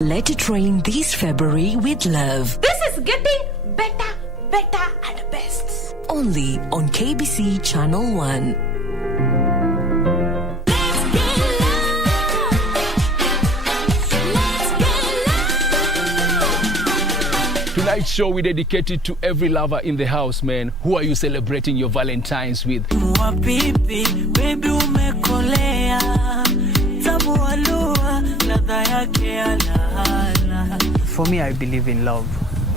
Let it rain this February with love. This is getting better and best. Only on KBC Channel 1. Tonight's show we dedicated to every lover in the house, man. Who are you celebrating your Valentine's with? For me, I believe in love.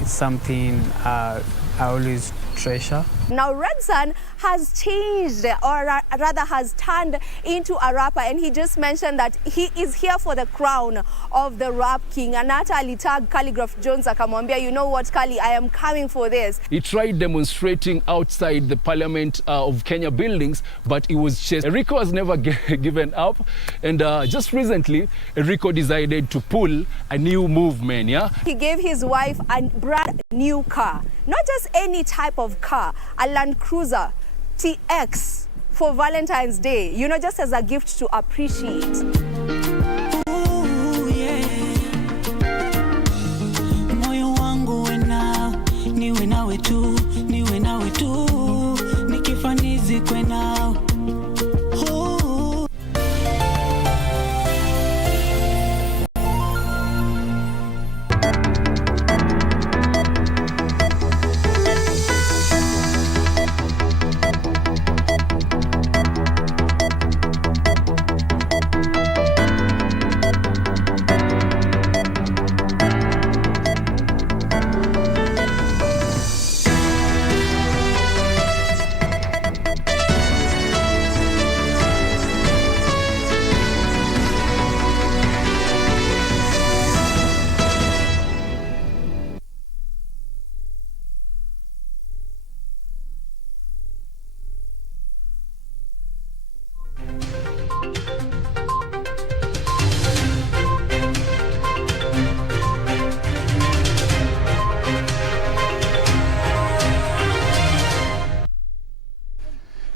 It's something I always treasure. Now, Red Sun has changed, or rather has turned into a rapper, and he just mentioned that he is here for the crown of the rap king. And hata alitag Calligraph Jones akamwambia, you know what, Kali, I am coming for this. He tried demonstrating outside the Parliament of Kenya buildings, but it was chased. Enrico has never given up, and just recently, Enrico decided to pull a new movement, yeah? He gave his wife a brand new car, not just any type of car, a Land Cruiser TX for Valentine's Day, you know, just as a gift to appreciate. Ooh, yeah. Moyo wangu wena, niwe nawe tu, nikifanizi kwena.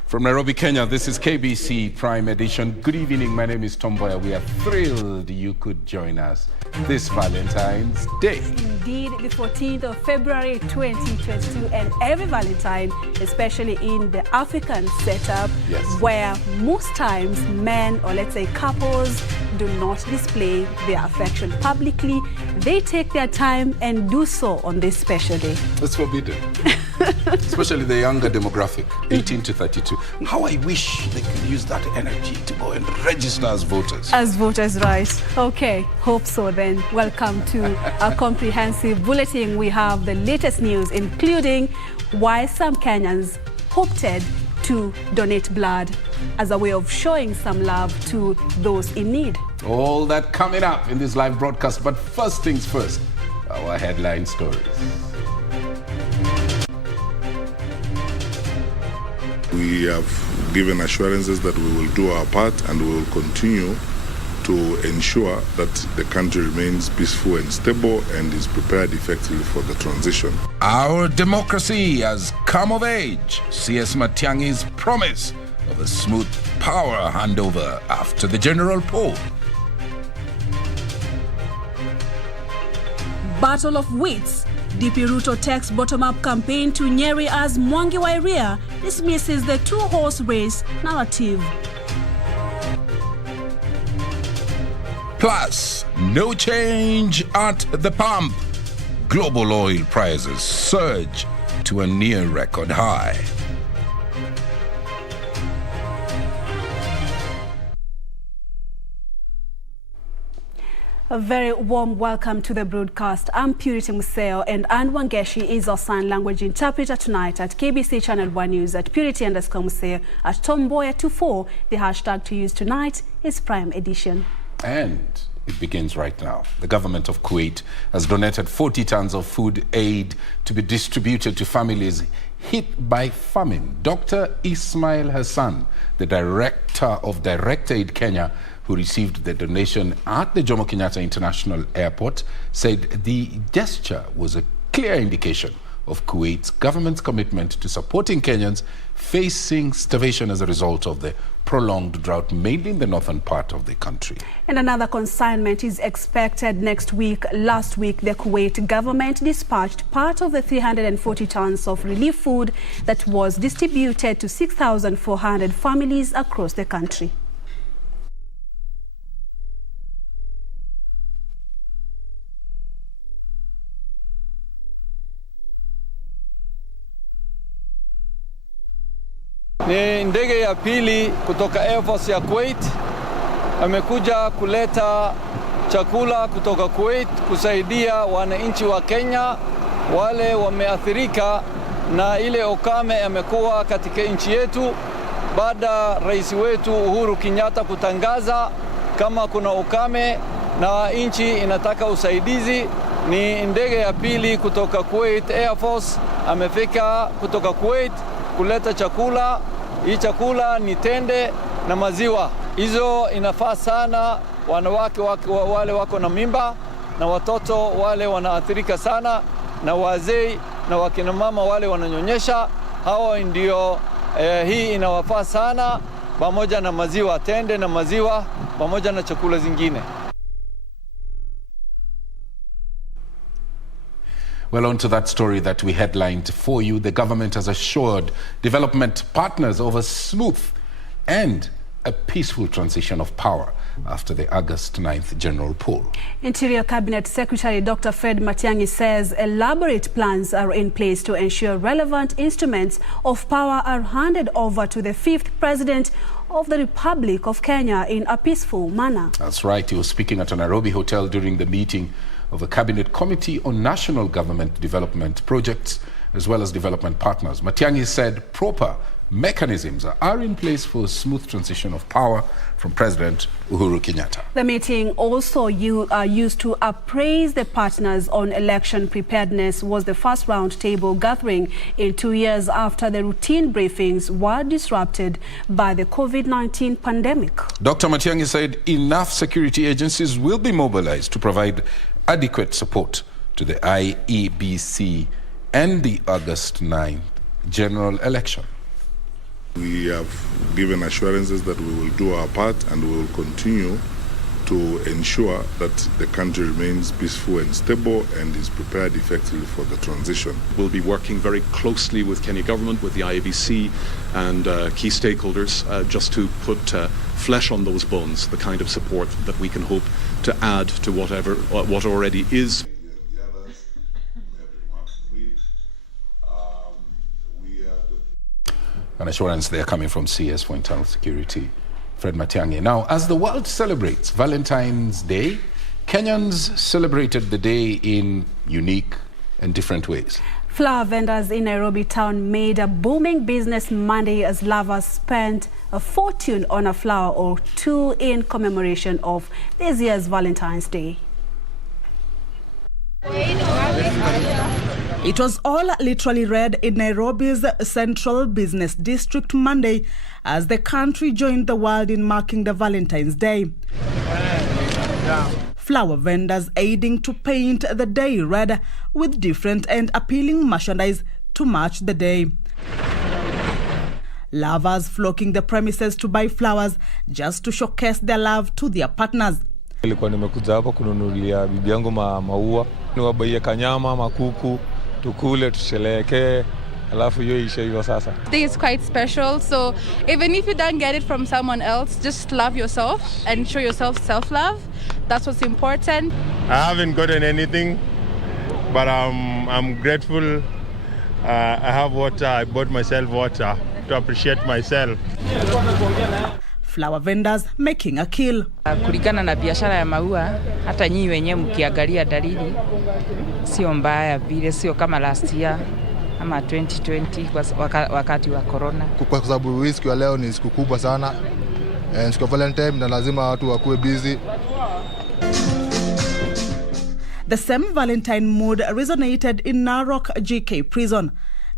From Nairobi, Kenya, this is KBC Prime Edition. Good evening, my name is Mboya. We are thrilled you could join us this Valentine's Day. Indeed, the 14th of February 2022, and every Valentine, especially in the African setup, yes, where most times men, or let's say couples, do not display their affection publicly. They take their time and do so on this special day. That's forbidden. Especially the younger demographic, 18 to 32. How I wish they could use that energy to go and register as voters. As voters, right. Okay, hope so then. Welcome to our comprehensive bulletin. We have the latest news, including why some Kenyans opted to donate blood as a way of showing some love to those in need. All that coming up in this live broadcast. But first things first, our headline stories. We have given assurances that we will do our part and we will continue to ensure that the country remains peaceful and stable and is prepared effectively for the transition. Our democracy has come of age. CS Matiang'i's promise of a smooth power handover after the general poll. Battle of wits. DP Ruto takes bottom-up campaign to Nyeri as Mwangi Wairia dismisses the two-horse race narrative. Plus, no change at the pump. Global oil prices surge to a near record high. A very warm welcome to the broadcast. I'm Purity Museo, and Anne Wangeshi is our sign language interpreter tonight at KBC Channel 1 News at Purity_Museo at Mboya24. The hashtag to use tonight is Prime Edition. And it begins right now. The government of Kuwait has donated 40 tons of food aid to be distributed to families hit by famine. Dr. Ismail Hassan, the director of Direct Aid Kenya, who received the donation at the Jomo Kenyatta International Airport, said the gesture was a clear indication of Kuwait's government's commitment to supporting Kenyans facing starvation as a result of the prolonged drought, mainly in the northern part of the country. And another consignment is expected next week. Last week, the Kuwait government dispatched part of the 340 tons of relief food that was distributed to 6,400 families across the country. Ni ndege ya pili kutoka Air Force ya Kuwait. Amekuja kuleta chakula kutoka Kuwait kusaidia wananchi wa Kenya wale wameathirika na ile ukame amekuwa katika nchi yetu baada rais wetu Uhuru Kenyatta kutangaza kama kuna ukame na nchi inataka usaidizi. Ni ndege ya pili kutoka Kuwait Air Force amefika kutoka Kuwait kuleta chakula. Hii chakula ni tende na maziwa. Hizo inafaa sana wanawake wale wako na mimba na watoto wale wanaathirika sana na wazee na wakina mama wale wananyonyesha. Hao ndio hii inawafaa sana, pamoja na maziwa, tende na maziwa pamoja na chakula zingine. Well, on to that story that we headlined for you. The government has assured development partners of a smooth and a peaceful transition of power after the August 9th general poll. Interior Cabinet Secretary Dr. Fred Matiang'i says elaborate plans are in place to ensure relevant instruments of power are handed over to the 5th President of the Republic of Kenya in a peaceful manner. That's right. He was speaking at a Nairobi hotel during the meeting of a Cabinet Committee on National Government Development Projects as well as development partners. Matiang'i said proper mechanisms are in place for a smooth transition of power from President Uhuru Kenyatta. The meeting also used to appraise the partners on election preparedness was the first roundtable gathering in 2 years after the routine briefings were disrupted by the COVID-19 pandemic. Dr. Matiang'i said enough security agencies will be mobilized to provide adequate support to the IEBC and the August 9th general election. We have given assurances that we will do our part and we will continue to ensure that the country remains peaceful and stable and is prepared effectively for the transition. We'll be working very closely with Kenya government, with the IEBC and key stakeholders just to put flesh on those bones, the kind of support that we can hope to add to what already is. An assurance there coming from CS for Internal Security, Fred Matiang'i. Now, as the world celebrates Valentine's Day, Kenyans celebrated the day in unique and different ways. Flower vendors in Nairobi town made a booming business Monday as lovers spent a fortune on a flower or two in commemoration of this year's Valentine's Day. It was all literally red in Nairobi's central business district Monday as the country joined the world in marking the Valentine's Day. Flower vendors aiding to paint the day red with different and appealing merchandise to match the day. Lovers flocking the premises to buy flowers just to showcase their love to their partners. Nilikuwa nimekuja hapa kununulia bibi yangu maua, niwabaie kanyama, makuku, tukule, tusherehekee, alafu hiyo ishe hivyo sasa. I think it's quite special, so even if you don't get it from someone else, just love yourself and show yourself self-love. That's what's important. I haven't gotten anything, but I'm grateful. I have water. I bought myself water to appreciate myself. Flower vendors making a kill. Kulingana na biashara ya maua, hata nyinyi wenyewe mkiangalia dalili sio mbaya vile, sio kama last year ama 2020 wakati wa corona. Kwa sababu siku ya leo ni siku kubwa sana. Siku ya Valentine na lazima watu wakuwe busy. The same Valentine mood resonated in Narok GK prison.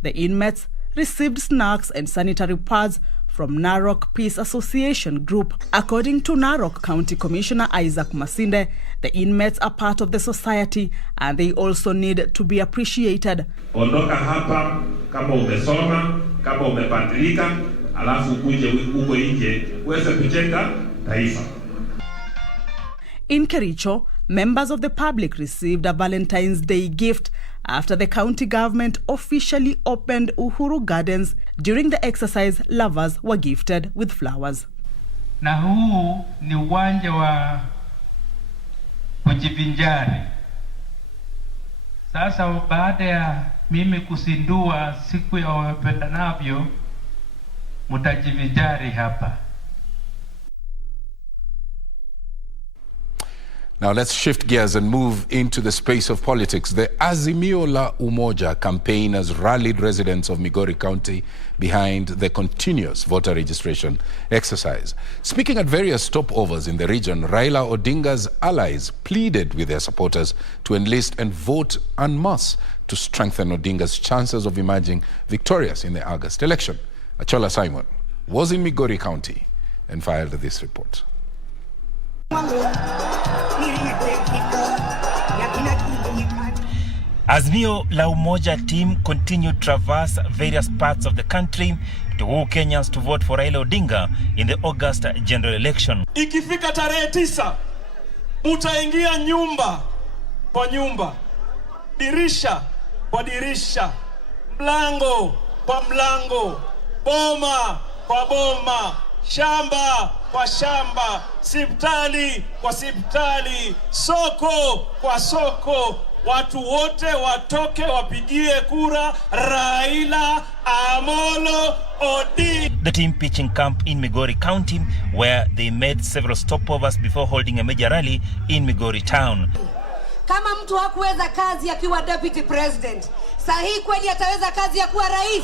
The inmates received snacks and sanitary pads from Narok Peace Association Group. According to Narok County Commissioner Isaac Masinde, the inmates are part of the society and they also need to be appreciated. Ondoka hapa kama umesoma, kama umepatilika, alafu kuje uko nje uweze kujenga taifa. In Kericho, members of the public received a Valentine's Day gift after the county government officially opened Uhuru Gardens. During the exercise, lovers were gifted with flowers. Na huu ni uwanja wa kujivinjari. Sasa baada ya mimi kusindua siku ya wapendanavyo, mutajivinjari hapa. Now let's shift gears and move into the space of politics. The Azimio la Umoja campaign has rallied residents of Migori County behind the continuous voter registration exercise. Speaking at various stopovers in the region, Raila Odinga's allies pleaded with their supporters to enlist and vote en masse to strengthen Odinga's chances of emerging victorious in the August election. Achola Simon was in Migori County and filed this report. Azimio la Umoja team continued to traverse various parts of the country to woo Kenyans to vote for Raila Odinga in the August general election. Ikifika tarehe 9, mutaingia nyumba kwa nyumba, dirisha kwa dirisha, mlango kwa mlango, boma kwa boma, shamba kwa shamba, sipitali kwa sipitali, soko kwa soko. Watu wote watoke wapigie kura Raila Amolo Odinga. The team pitching camp in Migori County, where they made several stopovers before holding a major rally in Migori town. Kama mtu hakuweza kazi akiwa deputy president, sahi kweli ataweza kazi ya kuwa rais?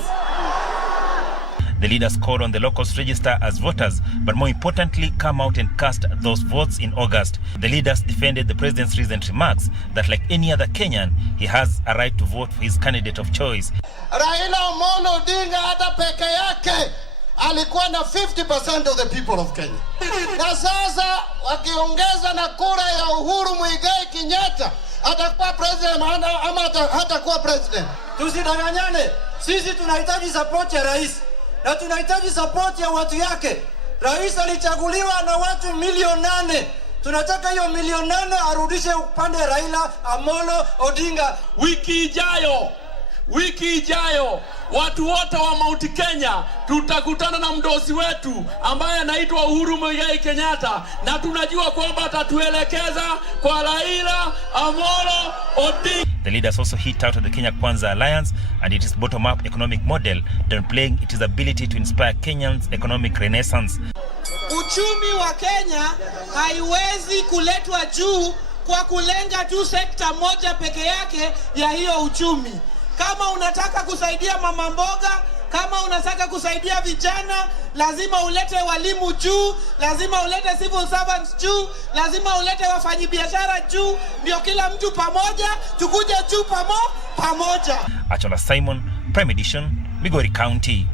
The leaders called on the locals to register as voters, but more importantly, come out and cast those votes in August. The leaders defended the president's recent remarks that, like any other Kenyan, he has a right to vote for his candidate of choice. Raila Amolo Odinga hata peke yake alikuwa na 50% of the people of Kenya. Na sasa wakiongeza na kura ya Uhuru Muigai Kenyatta, atakuwa president ama hatakuwa president. Tusidanganyane, sisi tunahitaji support ya rais. Na tunahitaji support ya watu yake. Rais alichaguliwa na watu 8,000,000. Tunataka hiyo 8,000,000 arudishe upande Raila Amolo Odinga. Wiki ijayo watu wote wa Mount Kenya tutakutana na mdosi wetu ambaye anaitwa Uhuru Muigai Kenyatta, na tunajua kwamba atatuelekeza kwa Raila Amolo Odinga. The leaders also hit out of the Kenya Kwanza Alliance and its bottom-up economic model, downplaying its ability to inspire Kenyans' economic renaissance. Uchumi wa Kenya haiwezi kuletwa juu kwa kulenga tu sekta moja peke yake ya hiyo uchumi. Kama unataka kusaidia mama mboga, kama unataka kusaidia vijana, lazima ulete walimu juu, lazima ulete civil servants juu, lazima ulete wafanyabiashara juu, ndio kila mtu pamoja tukuje juu pamoja. Achola Simon, Prime Edition, Migori County.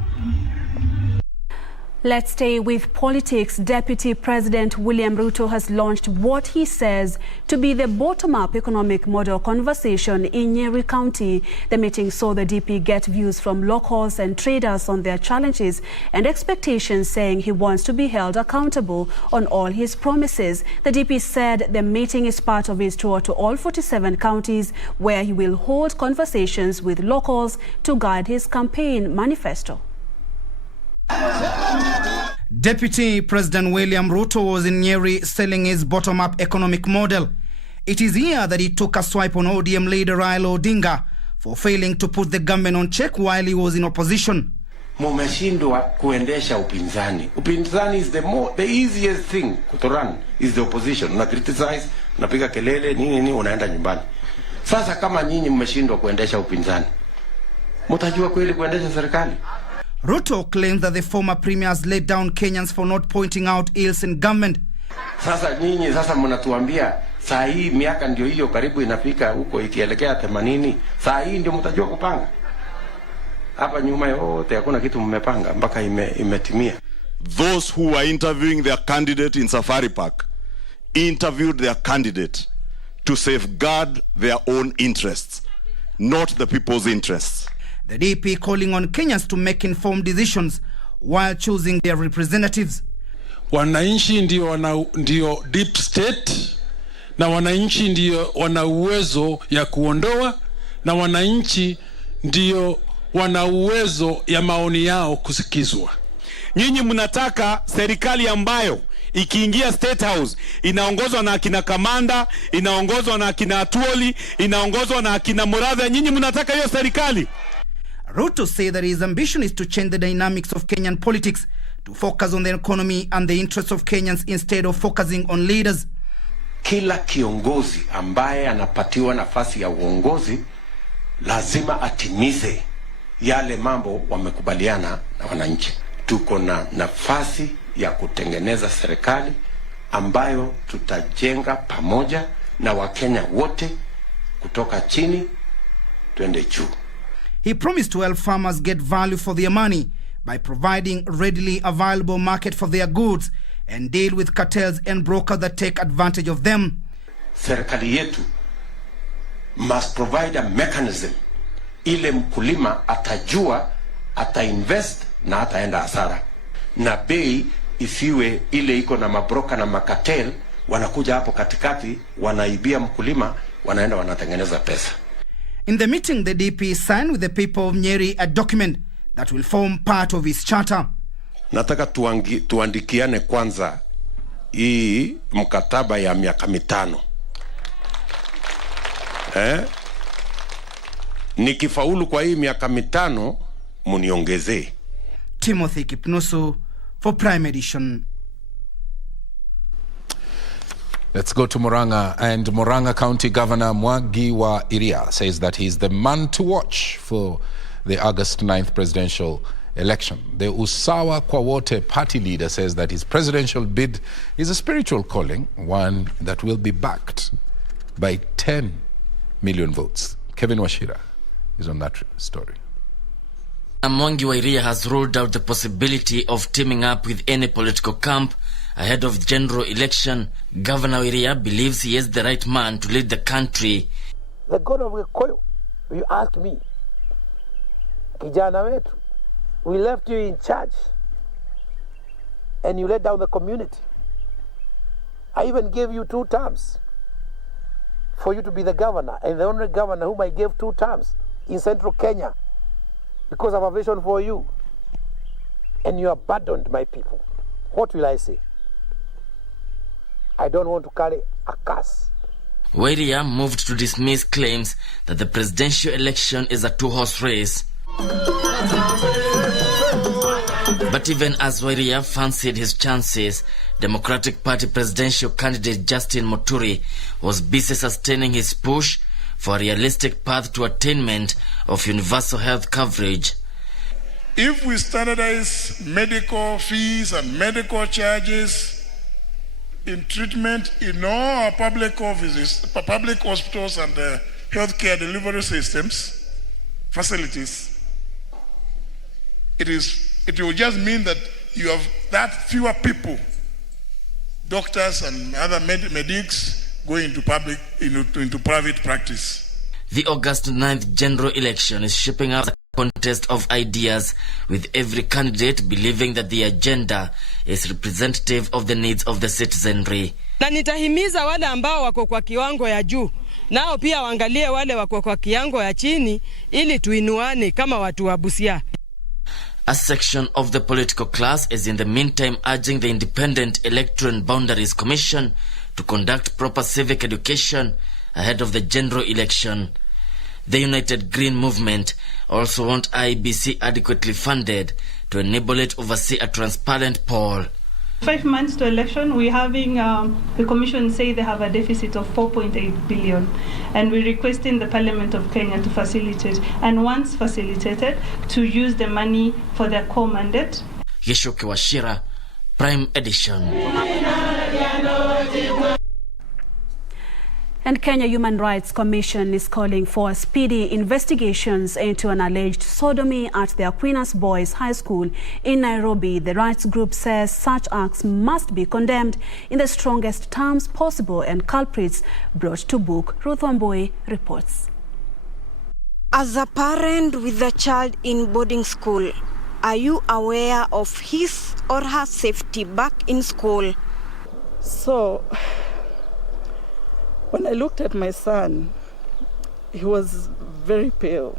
Let's stay with politics. Deputy President William Ruto has launched what he says to be the bottom-up economic model conversation in Nyeri County. The meeting saw the DP get views from locals and traders on their challenges and expectations, saying he wants to be held accountable on all his promises. The DP said the meeting is part of his tour to all 47 counties, where he will hold conversations with locals to guide his campaign manifesto. Deputy President William Ruto was in Nyeri selling his bottom-up economic model. It is here that he took a swipe on ODM leader Raila Odinga for failing to put the government on check while he was in opposition. Mumeshindwa kuendesha upinzani. Upinzani is the easiest thing to run is the opposition. Una criticize, unapiga kelele, nini unaenda nyumbani. Sasa kama nyinyi mmeshindwa kuendesha upinzani, mtajua kweli kuendesha serikali? Ruto claims that the former premier has let down Kenyans for not pointing out ills in government. Sasa nyinyi mnatuambia saa hii miaka ndio hiyo karibu inafika huko ikielekea 80, saa hii ndio mtajua kupanga. Hapa nyuma yote hakuna kitu mmepanga mpaka imetimia. those who were interviewing their candidate in Safari Park interviewed their candidate to safeguard their own interests, not the people's interests. The DP calling on Kenyans to make informed decisions while choosing their representatives. Wananchi ndio deep state, na wananchi ndio wana uwezo ya kuondoa, na wananchi ndio wana uwezo ya maoni yao kusikizwa. Nyinyi mnataka serikali ambayo ikiingia State House inaongozwa na akina Kamanda, inaongozwa na akina Atuoli, inaongozwa na akina Murathe. Nyinyi mnataka hiyo serikali? Ruto said that his ambition is to change the dynamics of Kenyan politics to focus on the economy and the interests of Kenyans instead of focusing on leaders. Kila kiongozi ambaye anapatiwa nafasi ya uongozi lazima atimize yale mambo wamekubaliana na wananchi. Tuko na nafasi ya kutengeneza serikali ambayo tutajenga pamoja na Wakenya wote kutoka chini twende juu. He promised to help farmers get value for their money by providing readily available market for their goods and deal with cartels and brokers that take advantage of them. Serikali yetu must provide a mechanism ile mkulima atajua atainvest na ataenda hasara, na bei isiwe ile iko na mabroka na makatel wanakuja hapo katikati wanaibia mkulima, wanaenda wanatengeneza pesa. In the meeting, the DP signed with the people of Nyeri a document that will form part of his charter. Nataka tuandikiane kwanza hii mkataba ya miaka 5. Nikifaulu kwa hii miaka 5 muniongezee. Timothy Kipnusu for Prime Edition. Let's go to Murang'a, and Murang'a County Governor Mwangi wa Iria says that he's the man to watch for the August 9th presidential election. The Usawa kwa Wote party leader says that his presidential bid is a spiritual calling, one that will be backed by 10 million votes. Kevin Washira is on that story. Mwangi wa Iria has ruled out the possibility of teaming up with any political camp ahead of the general election. Governor Iria believes he is the right man to lead the country. The God of Gikoyo, you ask me, kijana wetu, we left you in charge and you let down the community. I even gave you 2 terms for you to be the governor, and the only governor whom I gave 2 terms in central Kenya because of a vision for you. And you abandoned my people. What will I say? I don't want to carry a curse. Wairia moved to dismiss claims that the presidential election is a 2-horse race. But even as Wairia fancied his chances, Democratic Party presidential candidate Justin Muturi was busy sustaining his push for a realistic path to attainment of universal health coverage. If we standardize medical fees and medical charges in treatment in all our public offices, public hospitals and healthcare delivery systems, facilities, it will just mean that you have that fewer people, doctors and other medics, going into private practice. The August 9th general election is shaping up a contest of ideas, with every candidate believing that the agenda is representative of the needs of the citizenry. Na nitahimiza wale ambao wako kwa kiwango ya juu nao pia waangalie wale wako kwa kiwango ya chini ili tuinuane kama watu wa Busia. A section of the political class is in the meantime urging the Independent Electoral and Boundaries Commission to conduct proper civic education ahead of the general election. The United Green Movement also want IBC adequately funded to enable it oversee a transparent poll. 5 months to election, we're having the commission say they have a deficit of 4.8 billion, and we're requesting the Parliament of Kenya to facilitate, and once facilitated, to use the money for their core mandate. Yeshoke Washira, Prime Edition. And Kenya Human Rights Commission is calling for speedy investigations into an alleged sodomy at the Aquinas Boys High School in Nairobi. The rights group says such acts must be condemned in the strongest terms possible and culprits brought to book. Ruth Mboya reports. As a parent with a child in boarding school, are you aware of his or her safety back in school? So, when I looked at my son, he was very pale.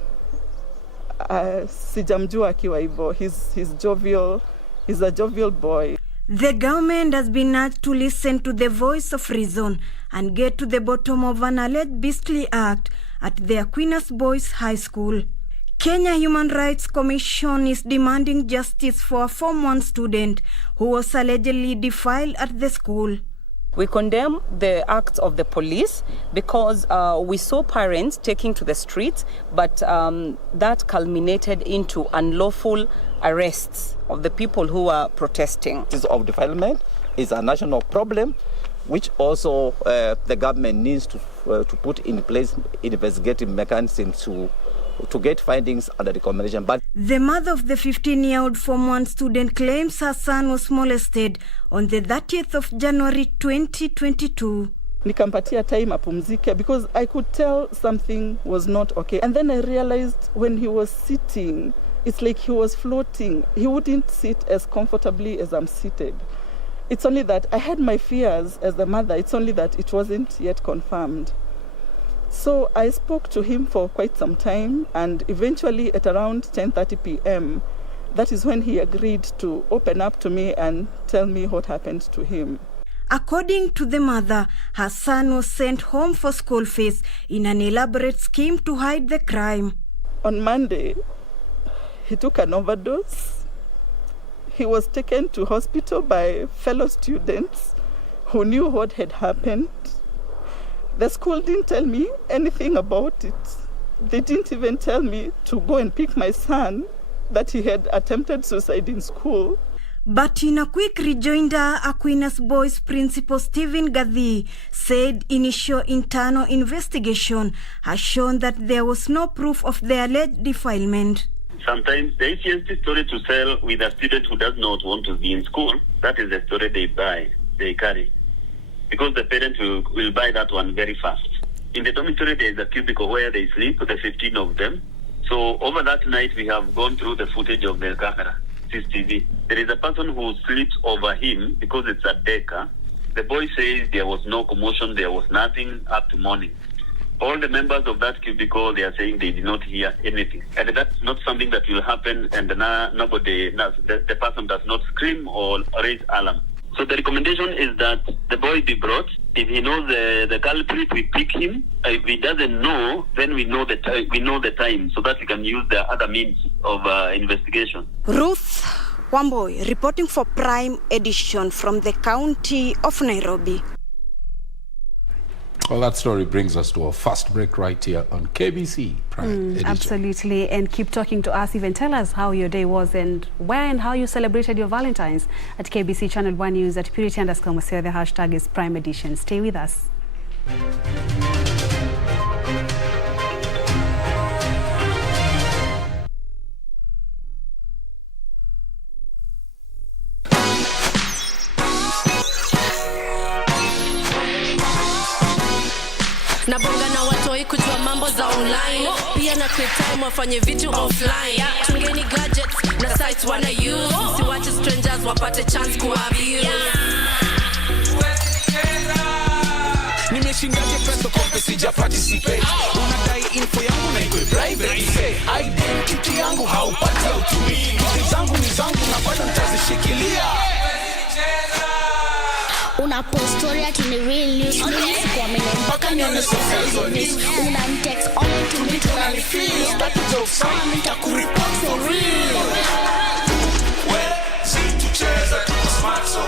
Sijamjua akiwa hivyo. He's jovial. He's a jovial boy. The government has been urged to listen to the voice of reason and get to the bottom of an alleged beastly act at the Aquinas Boys High School. Kenya Human Rights Commission is demanding justice for a Form 1 student who was allegedly defiled at the school. We condemn the acts of the police because we saw parents taking to the streets, but that culminated into unlawful arrests of the people who are protesting. This of defilement is a national problem, which also the government needs to put in place investigative mechanisms to get findings and the recommendation. But the mother of the 15-year-old Form 1 student claims her son was molested on the 30th of January 2022. Nikampatia time apumzike because I could tell something was not okay. And then I realized when he was sitting, it's like he was floating. He wouldn't sit as comfortably as I'm seated. It's only that I had my fears as a mother. It's only that it wasn't yet confirmed. So I spoke to him for quite some time, and eventually at around 10:30 p.m., that is when he agreed to open up to me and tell me what happened to him. According to the mother, her son was sent home for school fees in an elaborate scheme to hide the crime. On Monday, he took an overdose. He was taken to hospital by fellow students who knew what had happened. The school didn't tell me anything about it. They didn't even tell me to go and pick my son, that he had attempted suicide in school. But in a quick rejoinder, Aquinas Boys Principal Stephen Gathi said initial internal investigation has shown that there was no proof of the alleged defilement. Sometimes the easiest story to sell with a student who does not want to be in school, that is the story they carry. Because the parent will buy that one very fast. In the dormitory, there is a cubicle where they sleep, the 15 of them. So over that night, we have gone through the footage of the camera, CCTV. There is a person who sleeps over him because it's a decker. The boy says there was no commotion, there was nothing up to morning. All the members of that cubicle, they are saying they did not hear anything. And that's not something that will happen, and the person does not scream or raise alarm. So the recommendation is that the boy be brought. If he knows the culprit, we pick him. If he doesn't know, then we know the time, so that we can use the other means of investigation. Ruth Wamboy reporting for Prime Edition from the county of Nairobi. Well, that story brings us to a fast break right here on KBC Prime Edition. Absolutely, and keep talking to us. Even tell us how your day was and where and how you celebrated your Valentine's at KBC Channel 1 News at Purity_Museo. The hashtag is Prime Edition. Stay with us. Nabonga na watoi kujua mambo za online. Pia na create time wafanye vitu offline. Tungeni gadgets na sites wana use. Siwache strangers wapate chance kuabuse. Nimeshindaje press kompe sija participate. Unadai info yangu na iko private. Say identity yangu haupati utumi. Vitu zangu ni zangu na bado nitazishikilia. Una post story ati ni real news kwa mimi mpaka nione social news. Una text only to me to na feel start to joke sana nitakureport for real. Si tucheza tuko smart so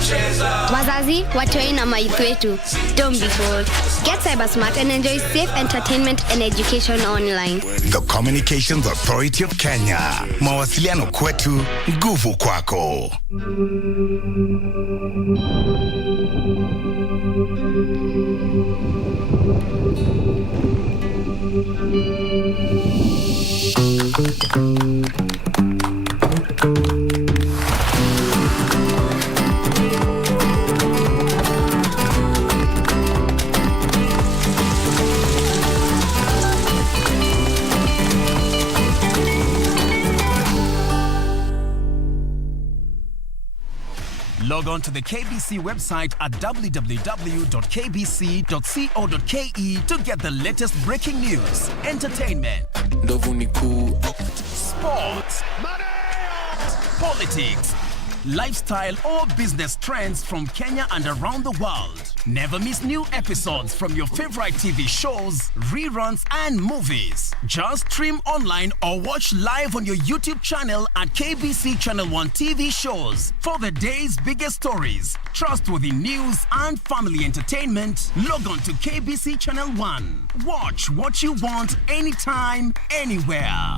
tucheza. Wazazi watoi na maitho wetu, don't be bold. Get cyber smart and enjoy safe entertainment and education online. The Communications Authority of Kenya. Mawasiliano kwetu, nguvu kwako. Log on to the KBC website at www.kbc.co.ke to get the latest breaking news, entertainment, sports, politics, lifestyle or business trends from Kenya and around the world. Never miss new episodes from your favorite TV shows, reruns and movies. Just stream online or watch live on your YouTube channel at KBC Channel 1 TV shows. For the day's biggest stories, trustworthy news and family entertainment, log on to KBC Channel 1. Watch what you want anytime, anywhere.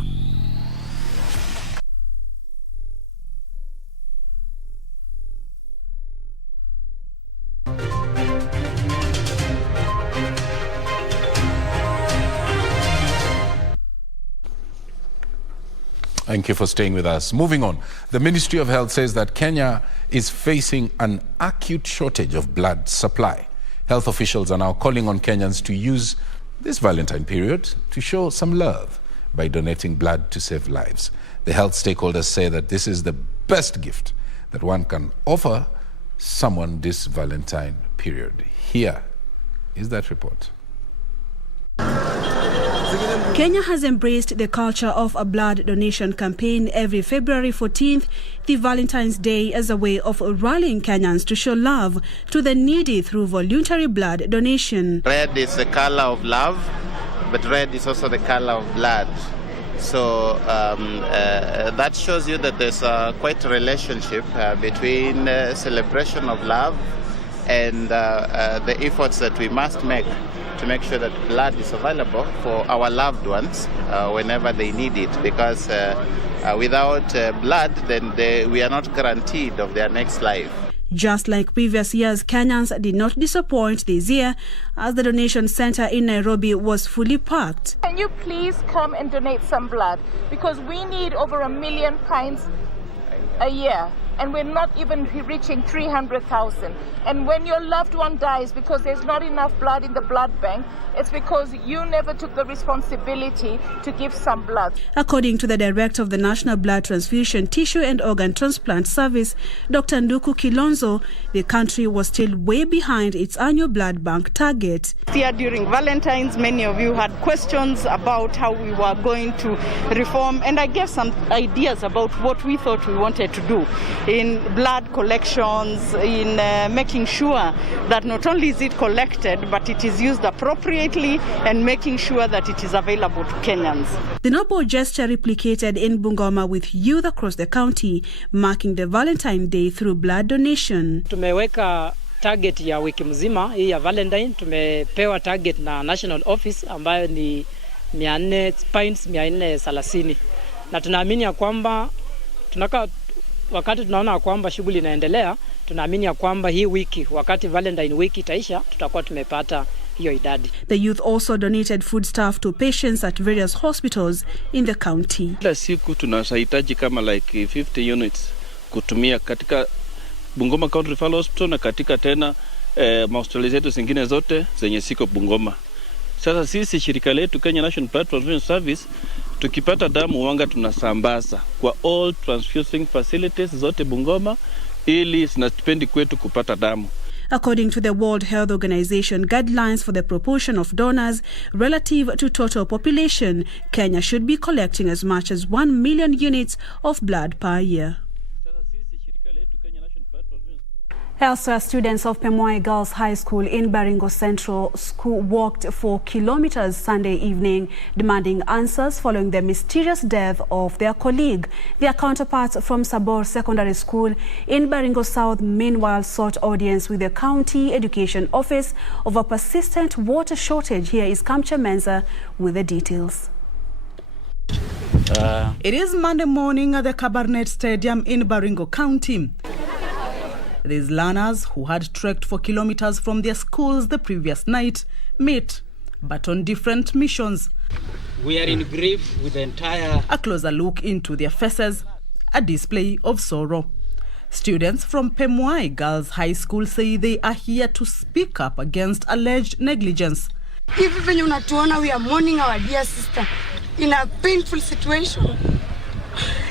Thank you for staying with us. Moving on, the Ministry of Health says that Kenya is facing an acute shortage of blood supply. Health officials are now calling on Kenyans to use this Valentine period to show some love by donating blood to save lives. The health stakeholders say that this is the best gift that one can offer someone this Valentine period. Here is that report. Kenya has embraced the culture of a blood donation campaign every February 14th, the Valentine's Day, as a way of rallying Kenyans to show love to the needy through voluntary blood donation. Red is the color of love, but red is also the color of blood. So that shows you that there's quite a relationship between celebration of love and the efforts that we must make to make sure that blood is available for our loved ones whenever they need it, because without blood, then we are not guaranteed of their next life. Just like previous years, Kenyans did not disappoint this year, as the donation center in Nairobi was fully packed. Can you please come and donate some blood? Because we need over 1 million pints a year, and we're not even reaching 300,000. And when your loved one dies because there's not enough blood in the blood bank, it's because you never took the responsibility to give some blood. According to the director of the National Blood Transfusion, Tissue and Organ Transplant Service, Dr. Nduku Kilonzo, the country was still way behind its annual blood bank target. Here during Valentine's, many of you had questions about how we were going to reform, and I gave some ideas about what we thought we wanted to do in blood collections, in making sure that not only is it collected, but it is used appropriately, and making sure that it is available to Kenyans. The noble gesture replicated in Bungoma with youth across the county, marking the Valentine Day through blood donation. Tumeweka target ya wiki mzima hii ya Valentine. Tumepewa target na National Office ambayo ni 400 pints 430, na tunaamini ya kwamba wakati tunaona kwamba shughuli inaendelea, tunaamini ya kwamba hii wiki, wakati Valentine wiki itaisha, tutakuwa tumepata hiyo idadi. The youth also donated foodstuff to patients at various hospitals in the county. Kila siku tunahitaji kama like 50 units kutumia katika Bungoma County Referral Hospital na katika tena mahospitali zetu zingine zote zenye siko Bungoma. Sasa sisi shirika letu Kenya National Blood Transfusion Service, tukipata damu wanga tunasambaza kwa all transfusing facilities zote Bungoma ili zinatupendi kwetu kupata damu. According to the World Health Organization guidelines for the proportion of donors relative to total population, Kenya should be collecting as much as 1 million units of blood per year. Elsewhere, students of Mboya Girls High School in Baringo Central School walked for kilometers Sunday evening, demanding answers following the mysterious death of their colleague. Their counterparts from Sabor Secondary School in Baringo South meanwhile sought audience with the County Education Office of a persistent water shortage. Here is Kamcha Menza with the details. It is Monday morning at the Cabernet Stadium in Baringo County. These learners who had trekked for kilometers from their schools the previous night meet, but on different missions. We are in grief with the entire... A closer look into their faces, a display of sorrow. Students from Mboya Girls High School say they are here to speak up against alleged negligence. Even when we are mourning our dear sister in a painful situation,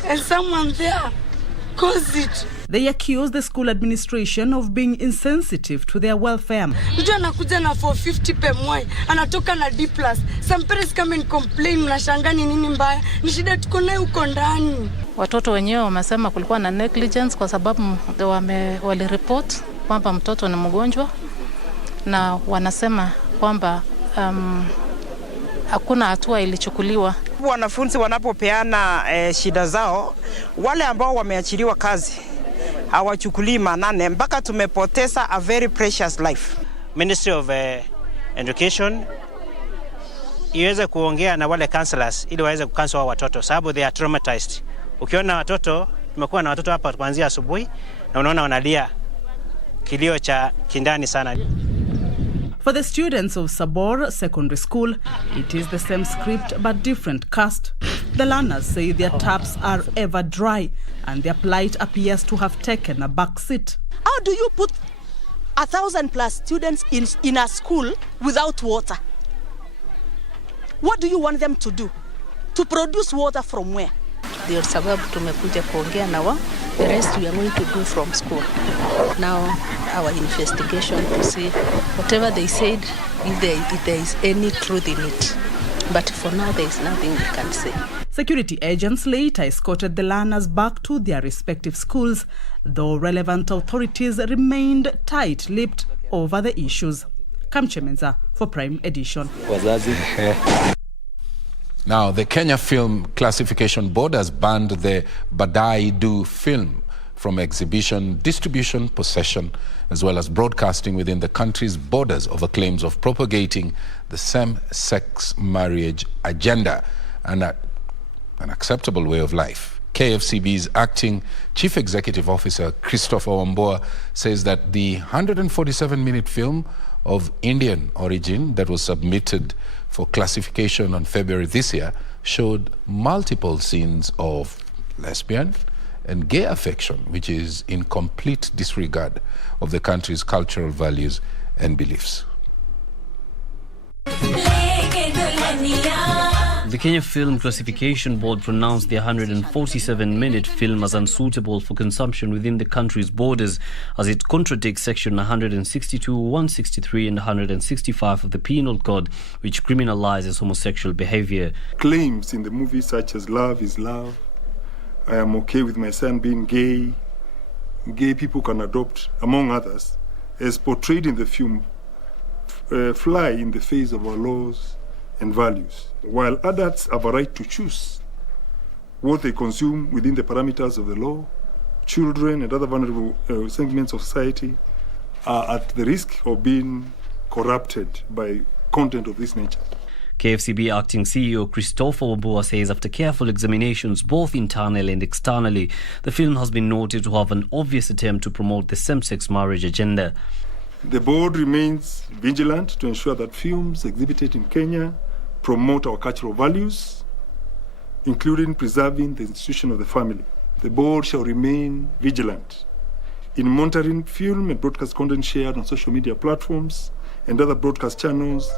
and someone there caused it. They accuse the school administration of being insensitive to their welfare. Mtu anakuja na 450 Mboya, anatoka na D+. Some parents come and complain, mnashangaa ni nini mbaya? Ni shida tuko nayo huko ndani. Watoto wenyewe wamesema kulikuwa na negligence kwa sababu walireport kwamba mtoto ni mgonjwa, na wanasema kwamba hakuna hatua ilichukuliwa. Wanafunzi wanapopeana shida zao, wale ambao wameachiliwa kazi hawachukuli maanane mpaka tumepoteza a very precious life. Ministry of Education iweze kuongea na wale counselors ili waweze kucancel hao watoto sababu they are traumatized. Ukiona watoto, tumekuwa na watoto hapa kuanzia asubuhi na unaona wanalia kilio cha kindani sana. For the students of Sabor Secondary School, it is the same script but different cast. The learners say their taps are ever dry and their plight appears to have taken a back seat. How do you put 1,000+ students in a school without water? What do you want them to do? To produce water from where? Ndio sababu tumekuja kuongea na wao. The rest we are going to do from school. Now our investigation to see whatever they said, if there is any truth in it. But for now there is nothing we can say. Security agents later escorted the learners back to their respective schools, though relevant authorities remained tight-lipped over the issues. Kamchemenza for Prime Edition. Now, the Kenya Film Classification Board has banned the Badai-Do film from exhibition, distribution, possession, as well as broadcasting within the country's borders over claims of propagating the same-sex marriage agenda and an acceptable way of life. KFCB's acting Chief Executive Officer, Christopher Mboya, says that the 147-minute film of Indian origin that was submitted for classification on February this year showed multiple scenes of lesbian and gay affection, which is in complete disregard of the country's cultural values and beliefs. The Kenya Film Classification Board pronounced the 147-minute film as unsuitable for consumption within the country's borders, as it contradicts Section 162, 163 and 165 of the Penal Code, which criminalizes homosexual behavior. Claims in the movie such as love is love, I am okay with my son being gay, gay people can adopt, among others, as portrayed in the film, fly in the face of our laws and values. While adults have a right to choose what they consume within the parameters of the law, children and other vulnerable segments of society are at the risk of being corrupted by content of this nature. KFCB acting CEO Christopher Mboya says after careful examinations both internally and externally, the film has been noted to have an obvious attempt to promote the same-sex marriage agenda. The board remains vigilant to ensure that films exhibited in Kenya promote our cultural values, including preserving the institution of the family. The board shall remain vigilant in monitoring film and broadcast content shared on social media platforms and other broadcast channels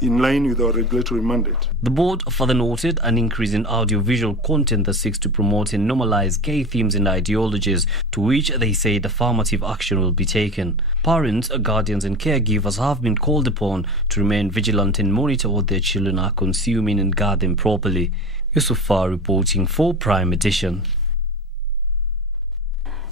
in line with our regulatory mandate. The board further noted an increase in audiovisual content that seeks to promote and normalize gay themes and ideologies, to which they said affirmative action will be taken. Parents, guardians and caregivers have been called upon to remain vigilant and monitor what their children are consuming and guard them properly. Yusufar reporting for Prime Edition.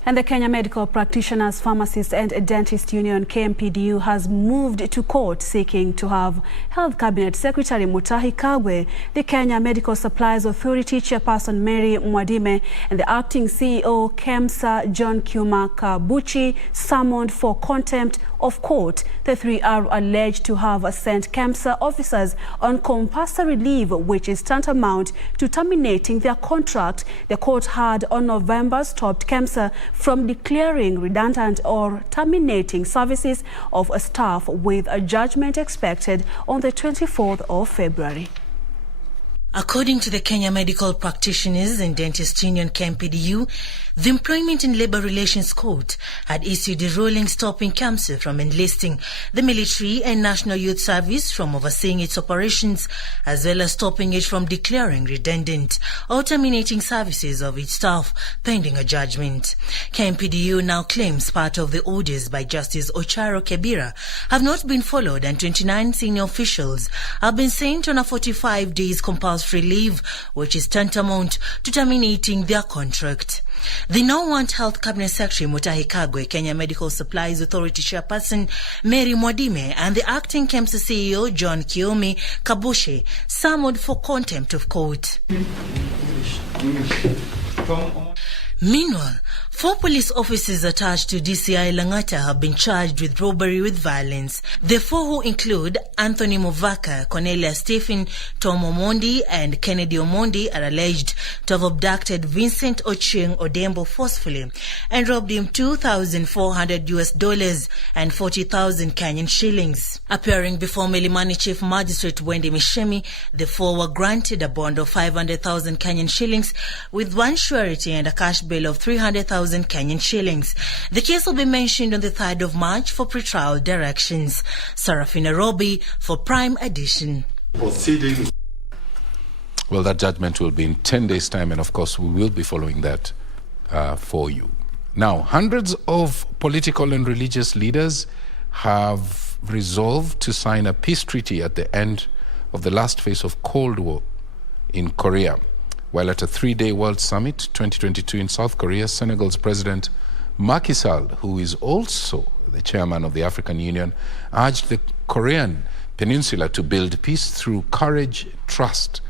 And the Kenya Medical Practitioners, Pharmacists and Dentists Union, KMPDU, has moved to court seeking to have Health Cabinet Secretary Mutahi Kagwe, the Kenya Medical Supplies Authority Chairperson Mary Mwadime, and the acting CEO KEMSA John Kuma Kabuchi summoned for contempt of court. The three are alleged to have sent KEMSA officers on compulsory leave, which is tantamount to terminating their contract. The court had on November stopped KEMSA from declaring redundant or terminating services of a staff, with a judgment expected on the 24th of February. According to the Kenya Medical Practitioners and Dentists Union KMPDU, the Employment and Labour Relations Court had issued a ruling stopping KAMSA from enlisting the military and National Youth Service from overseeing its operations, as well as stopping it from declaring redundant or terminating services of its staff pending a judgment. KMPDU now claims part of the orders by Justice Ocharo Kebira have not been followed, and 29 senior officials have been sent on a 45 days compulsory leave, which is tantamount to terminating their contract. They now want Health Cabinet Secretary Mutahi Kagwe, Kenya Medical Supplies Authority Chairperson Mary Mwadime, and the acting KEMSA CEO John Kiyomi Kabushe summoned for contempt of court. Meanwhile, 4 police officers attached to DCI Langata have been charged with robbery with violence. The 4, who include Anthony Movaka, Cornelia Stephen, Tom Omondi, and Kennedy Omondi, are alleged to have abducted Vincent Ochieng Odembo forcefully and robbed him $2,400 and 40,000 Kenyan shillings. Appearing before Milimani Chief Magistrate Wendy Mishemi, the 4 were granted a bond of 500,000 Kenyan shillings with one surety and a cash bail of 300,000 Kenyan shillings. The case will be mentioned on the 3rd of March for pretrial directions. Sarafina Robi for Prime Edition. Proceedings. Well, that judgment will be in 10 days' time, and of course we will be following that for you. Now, hundreds of political and religious leaders have resolved to sign a peace treaty at the end of the last phase of Cold War in Korea. While at a 3-day World Summit 2022 in South Korea, Senegal's President Macky Sall, who is also the chairman of the African Union, urged the Korean Peninsula to build peace through courage, trust,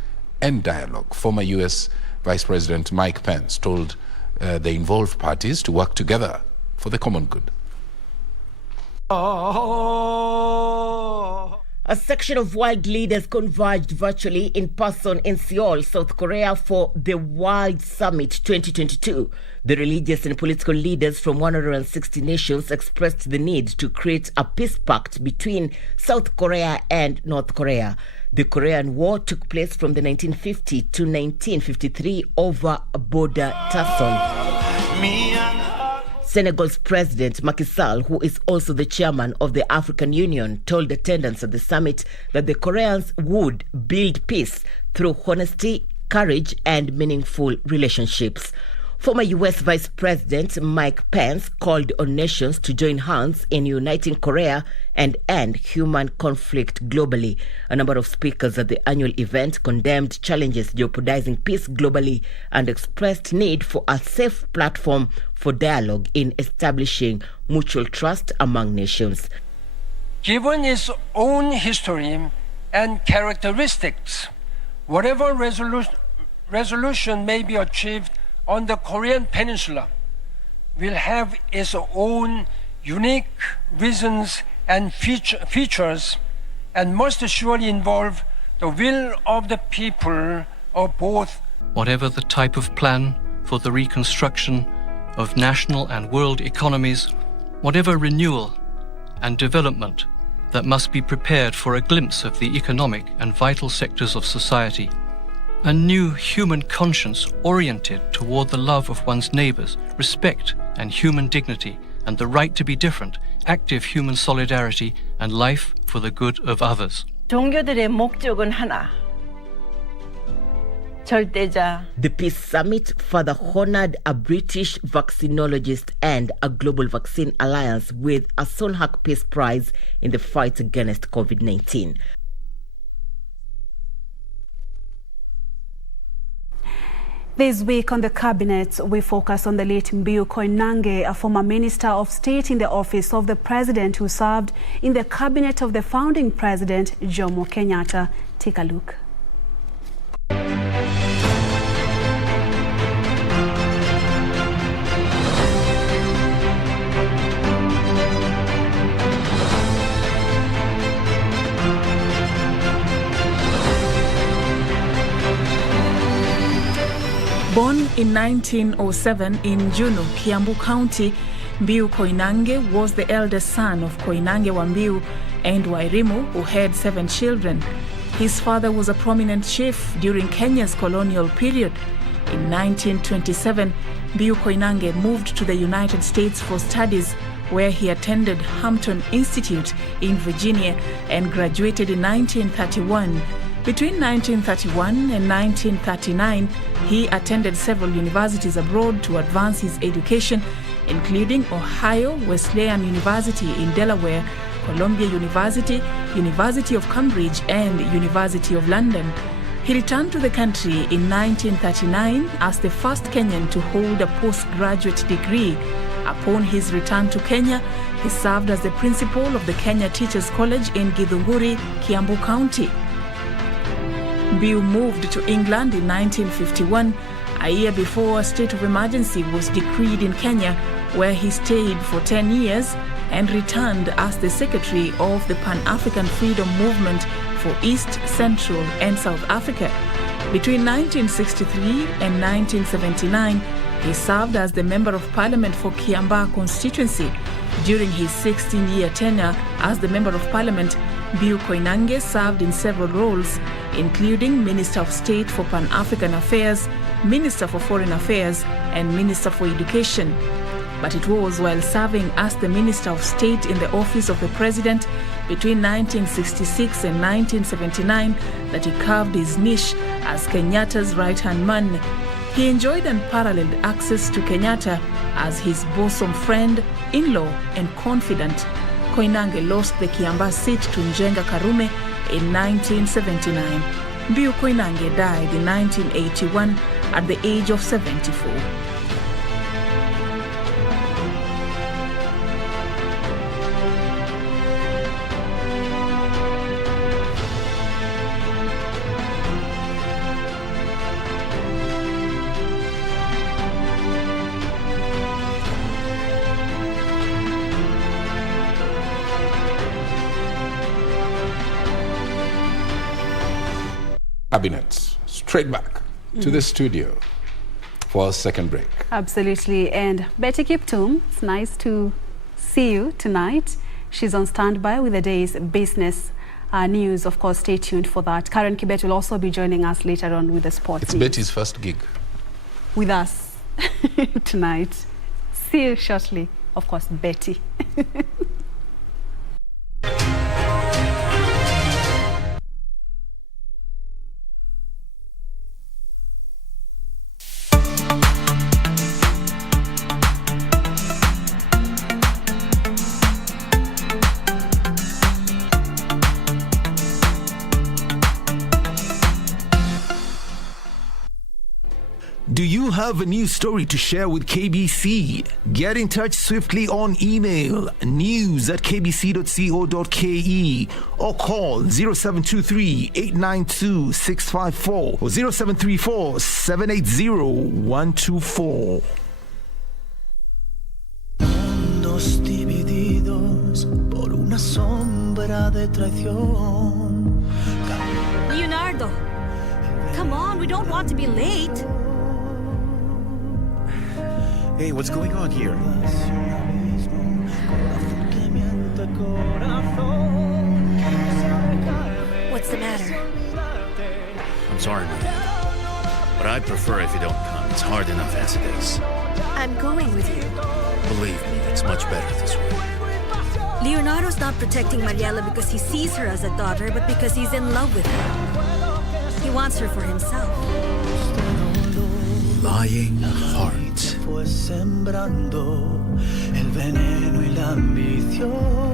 and dialogue. Former U.S. Vice President Mike Pence told the involved parties to work together for the common good. A section of world leaders converged virtually in person in Seoul, South Korea for the World Summit 2022. The religious and political leaders from 160 nations expressed the need to create a peace pact between South Korea and North Korea. The Korean War took place from the 1950 to 1953 over border tussle. Senegal's President Macky Sall, who is also the chairman of the African Union, told attendants at the summit that the Koreans would build peace through honesty, courage, and meaningful relationships. Former U.S. Vice President Mike Pence called on nations to join hands in uniting Korea and end human conflict globally. A number of speakers at the annual event condemned challenges jeopardizing peace globally and expressed need for a safe platform for dialogue in establishing mutual trust among nations. Given its own history and characteristics, whatever resolution may be achieved on the Korean Peninsula will have its own unique reasons and features, and must surely involve the will of the people of both. Whatever the type of plan for the reconstruction of national and world economies, whatever renewal and development that must be prepared for a glimpse of the economic and vital sectors of society, a new human conscience oriented toward the love of one's neighbors, respect and human dignity, and the right to be different, active human solidarity, and life for the good of others. 종교들의 목적은 하나. 절대자. The Peace Summit further honored a British vaccinologist and a Global Vaccine Alliance with a Solhak Peace Prize in the fight against COVID-19. This week on the Cabinet, we focus on the late Mboya Koinange, a former Minister of State in the office of the President who served in the cabinet of the founding President, Jomo Kenyatta. Take a look. Born in 1907 in Juno, Kiambu County, Mboya Koinange was the eldest son of Koinange Wambiu and Wairimu, who had 7 children. His father was a prominent chief during Kenya's colonial period. In 1927, Mbiu Koinange moved to the United States for studies, where he attended Hampton Institute in Virginia and graduated in 1931. Between 1931 and 1939, he attended several universities abroad to advance his education, including Ohio Wesleyan University in Delaware, Columbia University, University of Cambridge, and University of London. He returned to the country in 1939 as the first Kenyan to hold a postgraduate degree. Upon his return to Kenya, he served as the principal of the Kenya Teachers College in Githunguri, Kiambu County. Mbiu moved to England in 1951, a year before a state of emergency was decreed in Kenya, where he stayed for 10 years and returned as the secretary of the Pan-African Freedom Movement for East, Central and South Africa. Between 1963 and 1979, he served as the Member of Parliament for Kiambaa constituency. During his 16-year tenure as the Member of Parliament, Mbiu Koinange served in several roles, including Minister of State for Pan-African Affairs, Minister for Foreign Affairs, and Minister for Education. But it was while serving as the Minister of State in the office of the President between 1966 and 1979 that he carved his niche as Kenyatta's right-hand man. He enjoyed unparalleled access to Kenyatta as his bosom friend, in-law, and confidant. Koinange lost the Kiambaa seat to Njenga Karume in 1979. Mbiu Koinange died in 1981 at the age of 74. Cabinet, straight back to the studio for our second break. Absolutely. And Betty Kiptum, it's nice to see you tonight. She's on standby with the day's business news. Of course, stay tuned for that. Karen Kibet will also be joining us later on with the sports It's news. Betty's first gig. With us tonight. See you shortly. Of course, Betty. Do you have a news story to share with KBC? Get in touch swiftly on email news@kbc.co.ke or call 0723-892-654 or 0734-780-124. Mundos divididos por una sombra de traición. Leonardo, come on, we don't want to be late. Hey, what's going on here? What's the matter? I'm sorry, man. But I'd prefer if you don't come. It's hard enough as it is. I'm going with you. Believe me, it's much better this way. Leonardo's not protecting Mariela because he sees her as a daughter, but because he's in love with her. He wants her for himself. Lying heart. Fue sembrando el veneno y la ambición.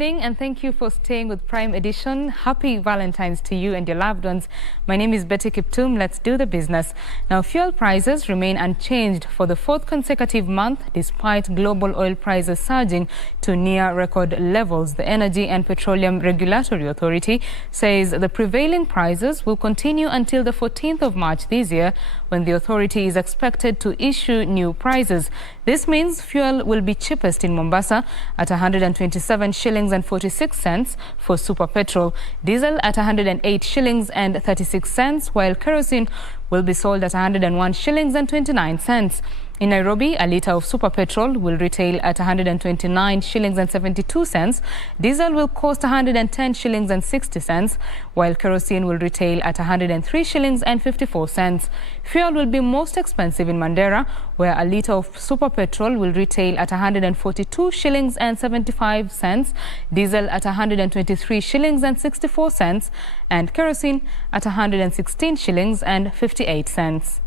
evening and thank you for staying with Prime Edition. Happy Valentine's to you and your loved ones. My name is Betty Kiptum. Let's do the business. Now, fuel prices remain unchanged for the fourth consecutive month despite global oil prices surging to near record levels. The Energy and Petroleum Regulatory Authority says the prevailing prices will continue until the 14th of March this year, when the authority is expected to issue new prices. This means fuel will be cheapest in Mombasa at 127 shillings and 46 cents for super petrol, diesel at 108 shillings and 36 cents, while kerosene will be sold at 101 shillings and 29 cents. In Nairobi, a litre of super petrol will retail at 129 shillings and 72 cents. Diesel will cost 110 shillings and 60 cents, while kerosene will retail at 103 shillings and 54 cents. Fuel will be most expensive in Mandera, where a litre of super petrol will retail at 142 shillings and 75 cents, diesel at 123 shillings and 64 cents, and kerosene at 116 shillings and 58 cents.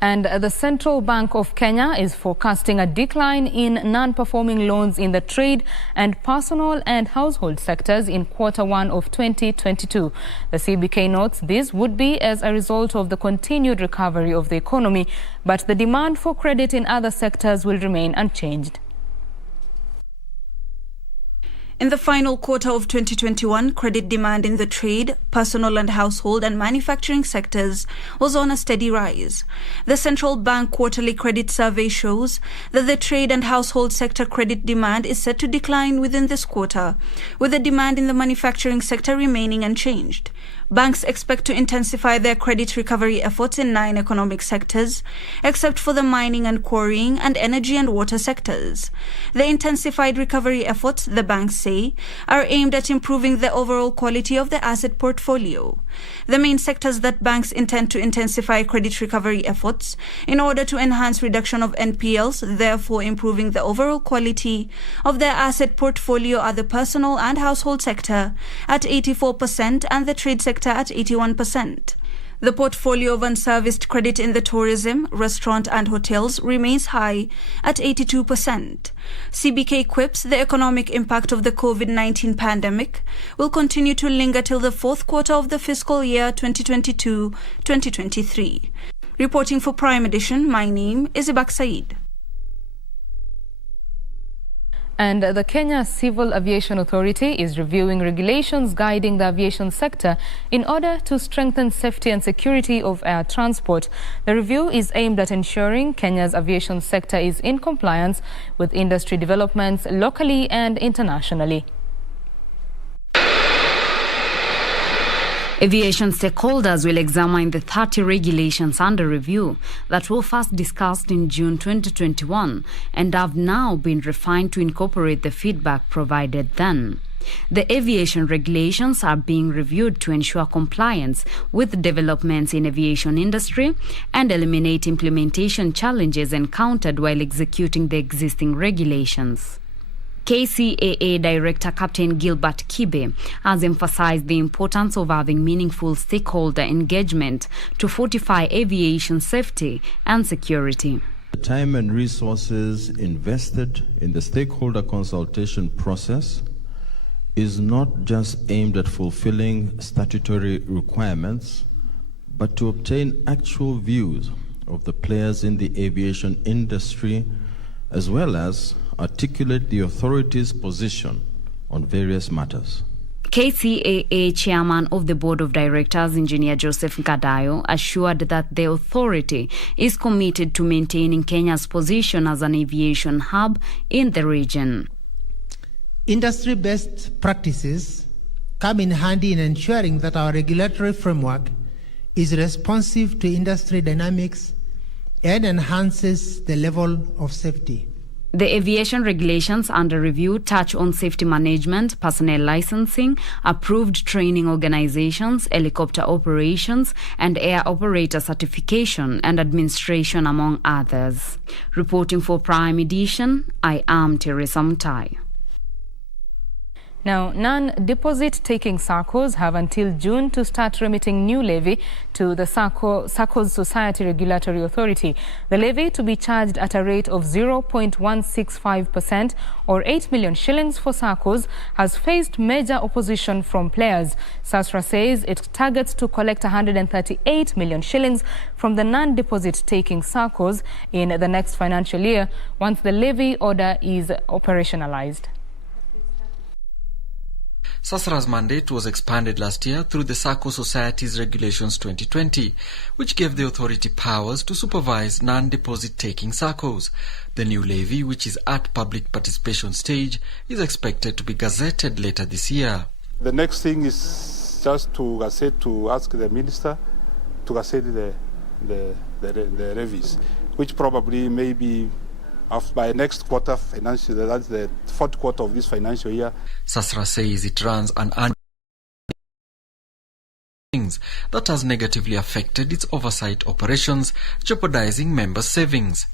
And the Central Bank of Kenya is forecasting a decline in non-performing loans in the trade and personal and household sectors in Q1 of 2022. The CBK notes this would be as a result of the continued recovery of the economy, but the demand for credit in other sectors will remain unchanged. In the final quarter of 2021, credit demand in the trade, personal and household and manufacturing sectors was on a steady rise. The Central Bank Quarterly Credit Survey shows that the trade and household sector credit demand is set to decline within this quarter, with the demand in the manufacturing sector remaining unchanged. Banks expect to intensify their credit recovery efforts in 9 economic sectors, except for the mining and quarrying and energy and water sectors. The intensified recovery efforts, the banks say, are aimed at improving the overall quality of the asset portfolio. The main sectors that banks intend to intensify credit recovery efforts in order to enhance reduction of NPLs, therefore improving the overall quality of their asset portfolio, are the personal and household sector at 84% and the trade sector at 81%. The portfolio of unserviced credit in the tourism, restaurant and hotels remains high at 82%. CBK quips the economic impact of the COVID-19 pandemic will continue to linger till the fourth quarter of the fiscal year 2022-2023. Reporting for Prime Edition, my name is Ibak Said. And the Kenya Civil Aviation Authority is reviewing regulations guiding the aviation sector in order to strengthen safety and security of air transport. The review is aimed at ensuring Kenya's aviation sector is in compliance with industry developments locally and internationally. Aviation stakeholders will examine the 30 regulations under review that were first discussed in June 2021 and have now been refined to incorporate the feedback provided then. The aviation regulations are being reviewed to ensure compliance with developments in aviation industry and eliminate implementation challenges encountered while executing the existing regulations. KCAA Director Captain Gilbert Kibe has emphasized the importance of having meaningful stakeholder engagement to fortify aviation safety and security. The time and resources invested in the stakeholder consultation process is not just aimed at fulfilling statutory requirements, but to obtain actual views of the players in the aviation industry, as well as articulate the authority's position on various matters. KCAA Chairman of the Board of Directors, Engineer Joseph Ngadayo, assured that the authority is committed to maintaining Kenya's position as an aviation hub in the region. Industry-based practices come in handy in ensuring that our regulatory framework is responsive to industry dynamics and enhances the level of safety. The aviation regulations under review touch on safety management, personnel licensing, approved training organizations, helicopter operations, and air operator certification and administration, among others. Reporting for Prime Edition, I am Teresa Mutai. Now, non-deposit-taking SACCOs have until June to start remitting new levy to the SACCOs Society Regulatory Authority. The levy, to be charged at a rate of 0.165% or 8 million shillings for SACCOs, has faced major opposition from players. SASRA says it targets to collect 138 million shillings from the non-deposit-taking SACCOs in the next financial year once the levy order is operationalized. SASRA's mandate was expanded last year through the SACCO Societies Regulations 2020, which gave the authority powers to supervise non-deposit-taking SACCOs. The new levy, which is at public participation stage, is expected to be gazetted later this year. The next thing is just to gazette, to ask the minister to gazette the levies, which probably may be by next quarter financial, that's the fourth quarter of this financial year. SASRA says it runs an that has negatively affected its oversight operations, jeopardizing members' savings.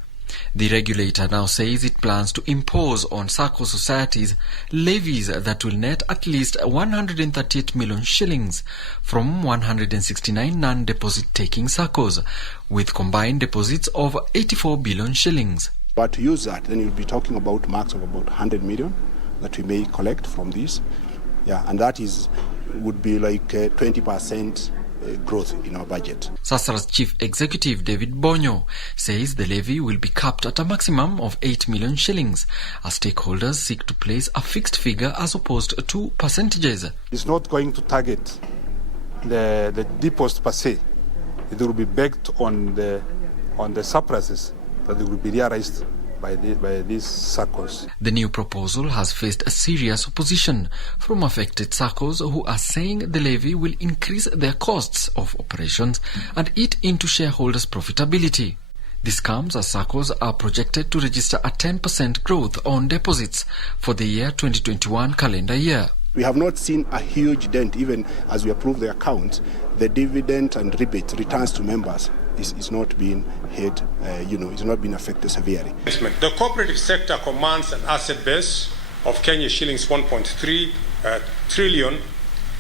The regulator now says it plans to impose on SACCO societies levies that will net at least 138 million shillings from 169 non-deposit-taking SACCOs, with combined deposits of 84 billion shillings. But to use that, then you'll be talking about marks of about 100 million that we may collect from this. Yeah, and that would be like 20% growth in our budget. SASRA's Chief Executive David Bonyo says the levy will be capped at a maximum of 8 million shillings as stakeholders seek to place a fixed figure as opposed to percentages. It's not going to target the deposit per se. It will be backed on the surpluses that will be realized by these SACCOs. The new proposal has faced a serious opposition from affected SACCOs who are saying the levy will increase their costs of operations and eat into shareholders' profitability. This comes as SACCOs are projected to register a 10% growth on deposits for the year 2021 calendar year. We have not seen a huge dent, even as we approve the account. The dividend and rebate returns to members is not being hit, it's not being affected severely. The cooperative sector commands an asset base of Kenya shillings 1.3 trillion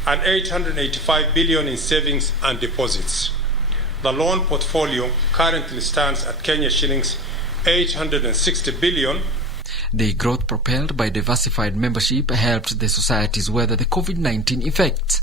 and 885 billion in savings and deposits. The loan portfolio currently stands at Kenya shillings 860 billion. The growth propelled by diversified membership helped the societies weather the COVID-19 effects.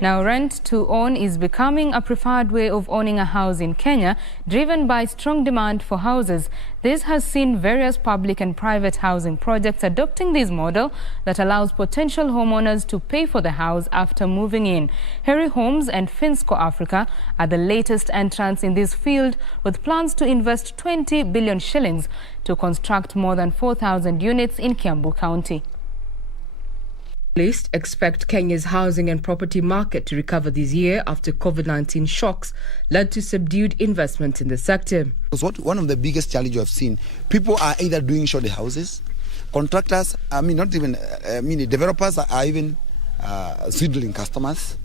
Now, rent to own is becoming a preferred way of owning a house in Kenya, driven by strong demand for houses. This has seen various public and private housing projects adopting this model that allows potential homeowners to pay for the house after moving in. Harry Homes and Finsco Africa are the latest entrants in this field, with plans to invest 20 billion shillings to construct more than 4,000 units in Kiambu County. Analysts expect Kenya's housing and property market to recover this year after COVID-19 shocks led to subdued investment in the sector. One of the biggest challenges I've seen, people are either doing short houses, contractors, developers are even swindling customers.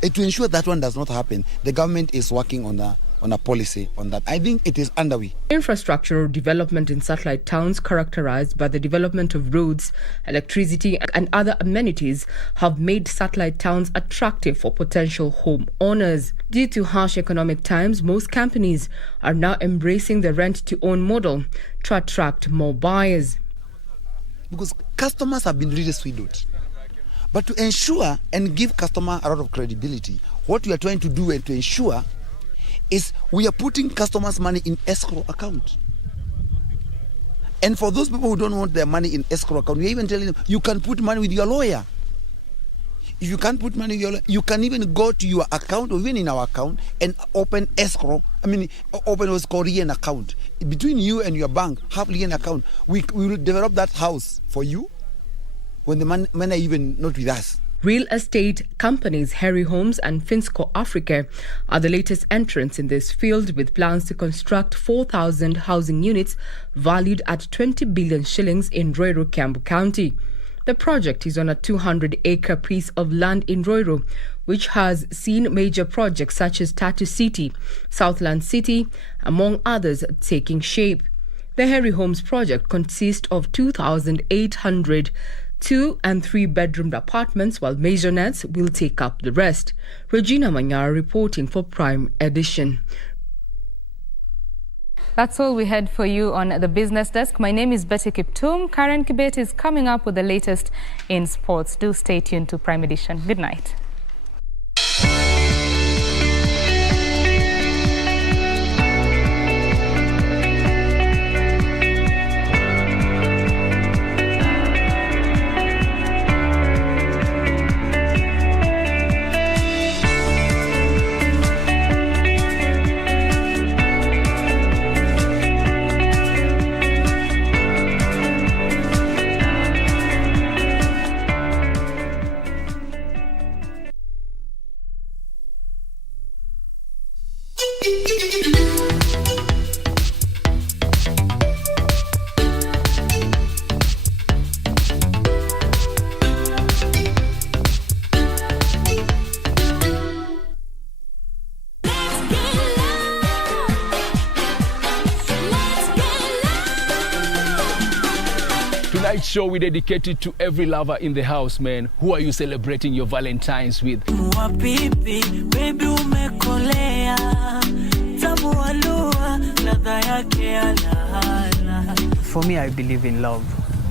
To ensure that one does not happen, the government is working on a policy on that. I think it is underway. Infrastructural development in satellite towns characterized by the development of roads, electricity and other amenities have made satellite towns attractive for potential home owners. Due to harsh economic times, most companies are now embracing the rent-to-own model to attract more buyers. Because customers have been really swindled. But to ensure and give customer a lot of credibility, what we are trying to do and to ensure is we are putting customers' money in escrow account. And for those people who don't want their money in escrow account, we are even telling them, you can put money with your lawyer. If you can't put money with your lawyer, you can even go to your account or even in our account and open escrow. Open what's called an account. Between you and your bank, have an account. We will develop that house for you when the money are even not with us. Real estate companies Harry Homes and Finsco Africa are the latest entrants in this field, with plans to construct 4,000 housing units valued at 20 billion shillings in Roiro, Kiambu County. The project is on a 200-acre piece of land in Roiro, which has seen major projects such as Tattoo City, Southland City, among others, taking shape. The Harry Homes project consists of 2,800 2- and 3-bedroom apartments, while maisonettes will take up the rest. Regina Manyara reporting for Prime Edition. That's all we had for you on the business desk. My name is Betty Kiptum. Karen Kibet is coming up with the latest in sports. Do stay tuned to Prime Edition. Good night. Tonight's show we dedicated to every lover in the house, man. Who are you celebrating your Valentine's with? For me, I believe in love.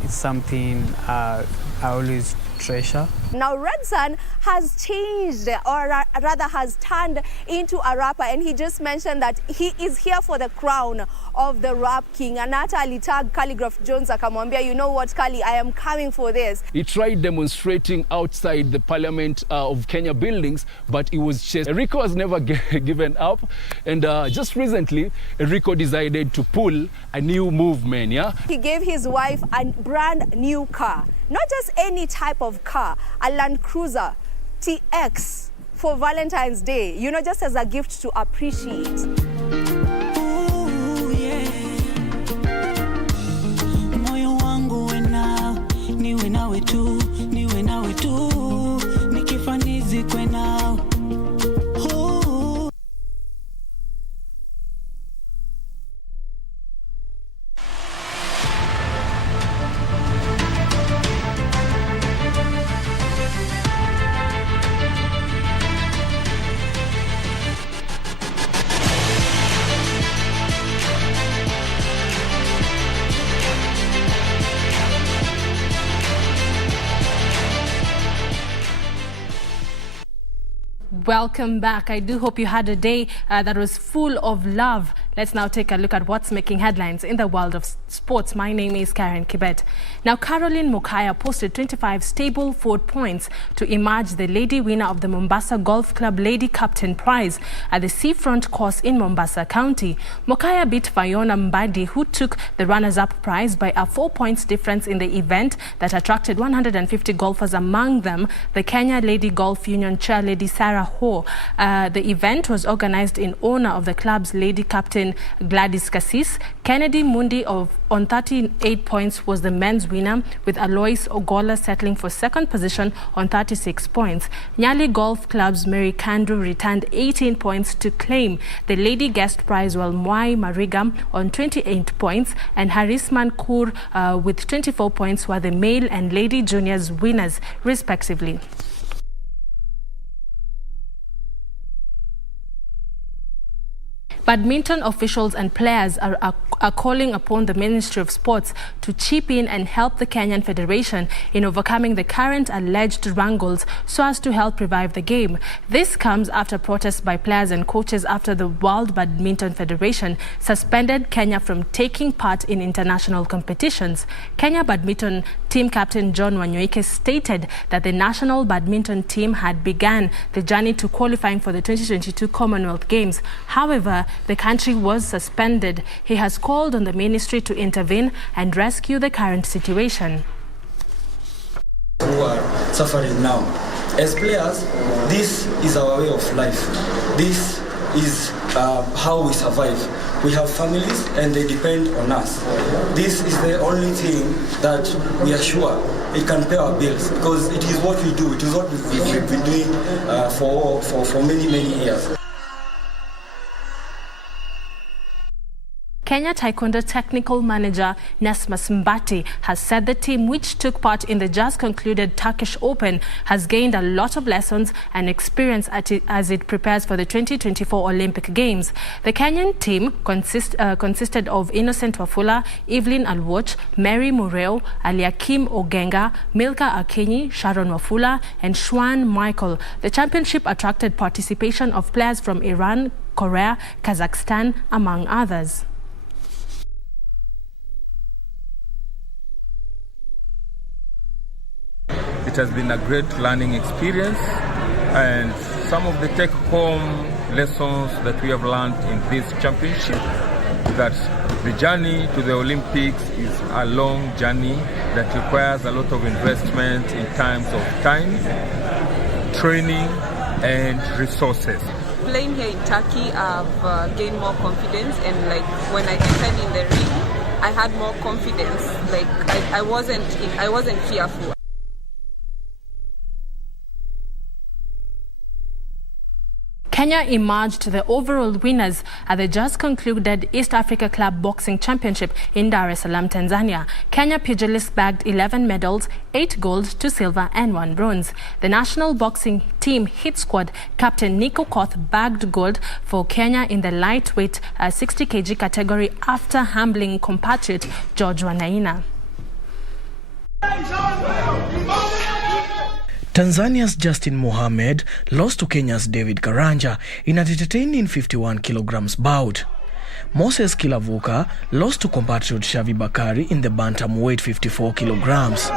It's something I always treasure. Now, Red Sun has changed, or rather has turned into a rapper, and he just mentioned that he is here for the crown of the rap king. And hata alitag Calligraph Jones akamwambia, you know what, Kali, I am coming for this. He tried demonstrating outside the Parliament of Kenya buildings, but it was chased. Enrico has never given up, and just recently, Enrico decided to pull a new movement, yeah? He gave his wife a brand new car, not just any type of car, a Land Cruiser TX for Valentine's Day, you know, just as a gift to appreciate. Ooh, yeah. Moyo wangu niwe nawe tu, nikifa nizikwe nawe. Welcome back. I do hope you had a day that was full of love. Let's now take a look at what's making headlines in the world of sports. My name is Karen Kibet. Now, Caroline Mokaya posted 25 stable forward points to emerge the lady winner of the Mombasa Golf Club Lady Captain Prize at the Seafront course in Mombasa County. Mokaya beat Fiona Mbadi, who took the runners-up prize by a 4 points difference in the event that attracted 150 golfers, among them the Kenya Lady Golf Union chair Lady Sarah Ho. The event was organized in honor of the club's lady captain Gladys Cassis. Kennedy Mundi on 38 points was the men's winner, with Alois Ogola settling for second position on 36 points. Nyali Golf Club's Mary Kandu returned 18 points to claim the lady guest prize, while Mwai Mariga on 28 points and Harisman Kur with 24 points were the male and lady juniors winners respectively. Badminton officials and players are calling upon the Ministry of Sports to chip in and help the Kenyan Federation in overcoming the current alleged wrangles so as to help revive the game. This comes after protests by players and coaches after the World Badminton Federation suspended Kenya from taking part in international competitions. Kenya Badminton team captain John Wanyoike stated that the national badminton team had begun the journey to qualifying for the 2022 Commonwealth Games. However, the country was suspended. He has called on the ministry to intervene and rescue the current situation. Who are suffering now. As players, this is our way of life. This is how we survive. We have families and they depend on us. This is the only thing that we are sure it can pay our bills, because it is what we do. It is what we've been doing for many, many years. Kenya Taekwondo Technical Manager Nesmas Mbati has said the team, which took part in the just concluded Turkish Open, has gained a lot of lessons and experience as it prepares for the 2024 Olympic Games. The Kenyan team consisted of Innocent Wafula, Evelyn Alwoch, Mary Mureo, Aliakim Ogenga, Milka Akenyi, Sharon Wafula and Shwan Michael. The championship attracted participation of players from Iran, Korea, Kazakhstan, among others. It has been a great learning experience, and some of the take-home lessons that we have learned in this championship, that the journey to the Olympics is a long journey that requires a lot of investment in terms of time, training and resources. Playing here in Turkey, I've gained more confidence, and like when I entered in the ring, I had more confidence. Like I wasn't fearful. Kenya emerged the overall winners at the just concluded East Africa Club Boxing Championship in Dar es Salaam, Tanzania. Kenya pugilists bagged 11 medals, 8 gold, 2 silver and 1 bronze. The national boxing team hit squad captain Nico Koth bagged gold for Kenya in the lightweight 60 kg category after humbling compatriot George Wanaina. Tanzania's Justin Mohamed lost to Kenya's David Karanja in a entertaining 51 kilograms bout. Moses Kilavuka lost to compatriot Shavi Bakari in the bantamweight 54 kilograms.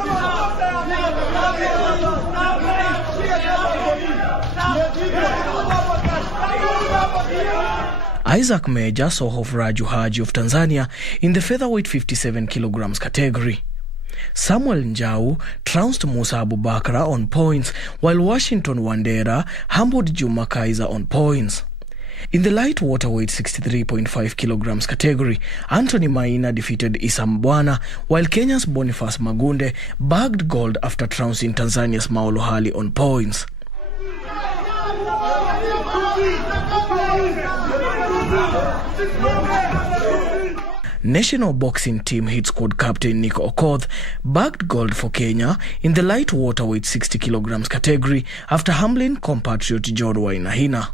Isaac Meja saw off Raju Haji of Tanzania in the featherweight 57 kilograms category. Samuel Njau trounced Musa Abubakar on points, while Washington Wandera humbled Juma Kaiser on points. In the light waterweight 63.5 kilograms category, Anthony Maina defeated Isam Bwana, while Kenya's Boniface Magunde bagged gold after trouncing Tanzania's Maolo Hali on points. National boxing team hit squad captain Nick Okoth bagged gold for Kenya in the light waterweight 60 kilograms category after humbling compatriot George Wainahina.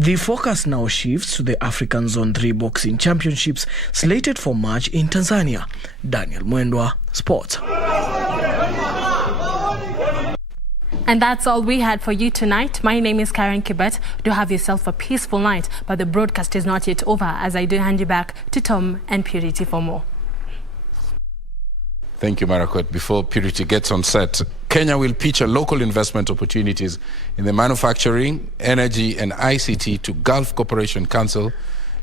The focus now shifts to the African Zone 3 Boxing Championships slated for March in Tanzania. Daniel Mwendwa, Sports. And that's all we had for you tonight. My name is Karen Kibet. Do have yourself a peaceful night, but the broadcast is not yet over, as I do hand you back to Tom and Purity for more. Thank you, Marakwet. Before Purity gets on set, Kenya will feature local investment opportunities in the manufacturing, energy and ICT to Gulf Cooperation Council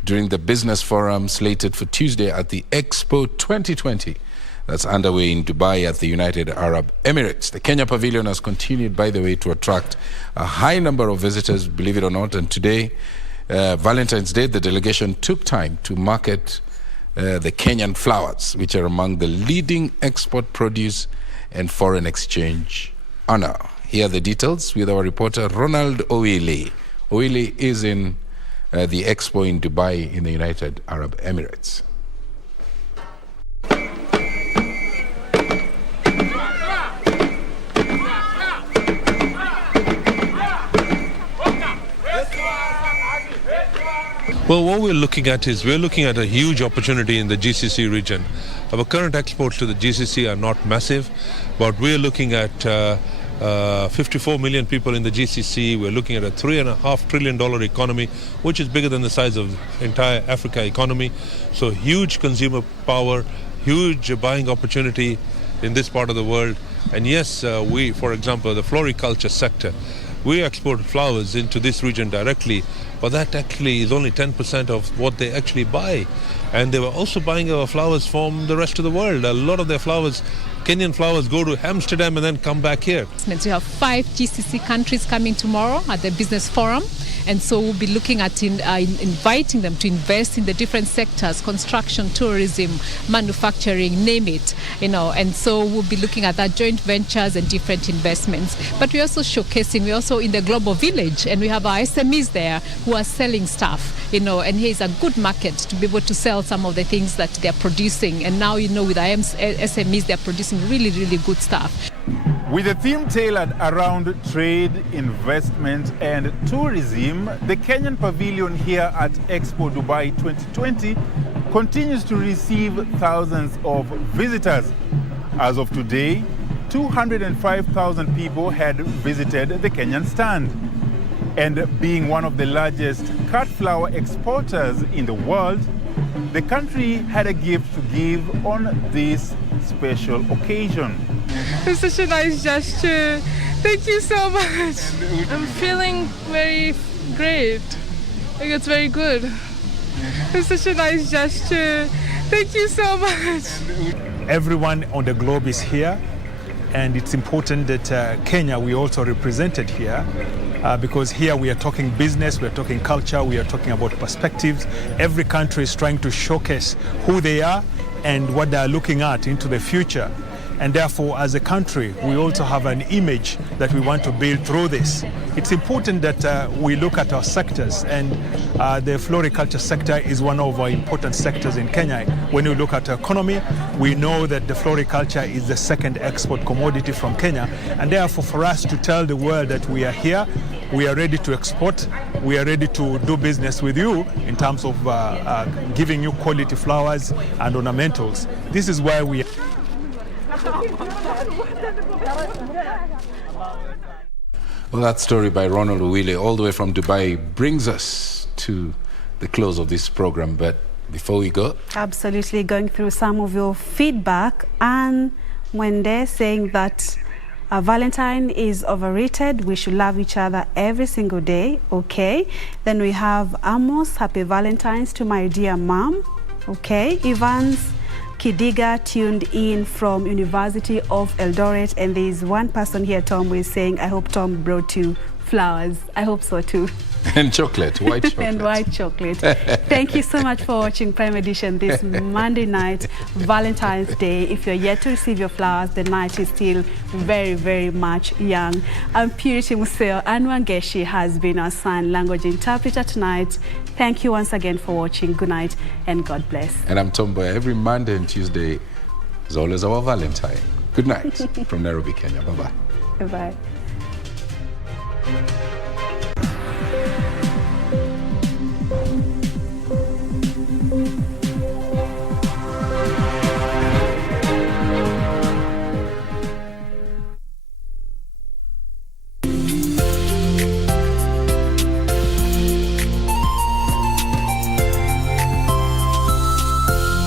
during the business forum slated for Tuesday at the Expo 2020. That's underway in Dubai at the United Arab Emirates. The Kenya Pavilion has continued, by the way, to attract a high number of visitors, believe it or not. And today, Valentine's Day, the delegation took time to market the Kenyan flowers, which are among the leading export produce and foreign exchange honor. Here are the details with our reporter, Ronald Owili. Owili is in the Expo in Dubai in the United Arab Emirates. Well, what we're looking at is a huge opportunity in the GCC region. Our current exports to the GCC are not massive, but we're looking at 54 million people in the GCC. We're looking at a $3.5 trillion economy, which is bigger than the size of the entire Africa economy. So huge consumer power, huge buying opportunity in this part of the world. And yes, we, for example, the floriculture sector, we export flowers into this region directly, but that actually is only 10% of what they actually buy. And they were also buying our flowers from the rest of the world. A lot of their flowers, Kenyan flowers, go to Amsterdam and then come back here. We have 5 GCC countries coming tomorrow at the business forum. And so we'll be looking at inviting them to invest in the different sectors, construction, tourism, manufacturing, name it, and so we'll be looking at that joint ventures and different investments. But we're also showcasing, we're also in the global village, and we have our SMEs there who are selling stuff, and here's a good market to be able to sell some of the things that they're producing. And now, with our SMEs, they're producing really, really good stuff. With a theme tailored around trade, investment and tourism, the Kenyan Pavilion here at Expo Dubai 2020 continues to receive thousands of visitors. As of today, 205,000 people had visited the Kenyan stand. And being one of the largest cut flower exporters in the world, the country had a gift to give on this special occasion. It's such a nice gesture. Thank you so much. I'm feeling very great. It's very good. It's such a nice gesture. Thank you so much. Everyone on the globe is here, and it's important that Kenya, we also represented here, because here we are talking business, we are talking culture, we are talking about perspectives. Every country is trying to showcase who they are and what they are looking at into the future. And therefore, as a country, we also have an image that we want to build through this. It's important that we look at our sectors, and the floriculture sector is one of our important sectors in Kenya. When you look at our economy, we know that the floriculture is the second export commodity from Kenya. And therefore, for us to tell the world that we are here, we are ready to export, we are ready to do business with you in terms of giving you quality flowers and ornamentals. This is why we are. Well, that story by Ronald Uwile all the way from Dubai brings us to the close of this program. But before we go, absolutely going through some of your feedback. And when they're saying that Valentine is overrated, we should love each other every single day. Okay. Then we have Amos, happy Valentine's to my dear mom. Okay. Evans Kidiga tuned in from University of Eldoret, and there is one person here, Tom, who is saying, I hope Tom brought you flowers. I hope so too. And chocolate, white chocolate. And white chocolate. Thank you so much for watching Prime Edition this Monday night, Valentine's Day. If you're yet to receive your flowers, the night is still very, very much young. I'm Purity Museo, and Wangeshi has been our sign language interpreter tonight. Thank you once again for watching. Good night and God bless. And I'm Mboya. Every Monday and Tuesday is always our Valentine. Good night from Nairobi, Kenya. Bye-bye. Bye-bye.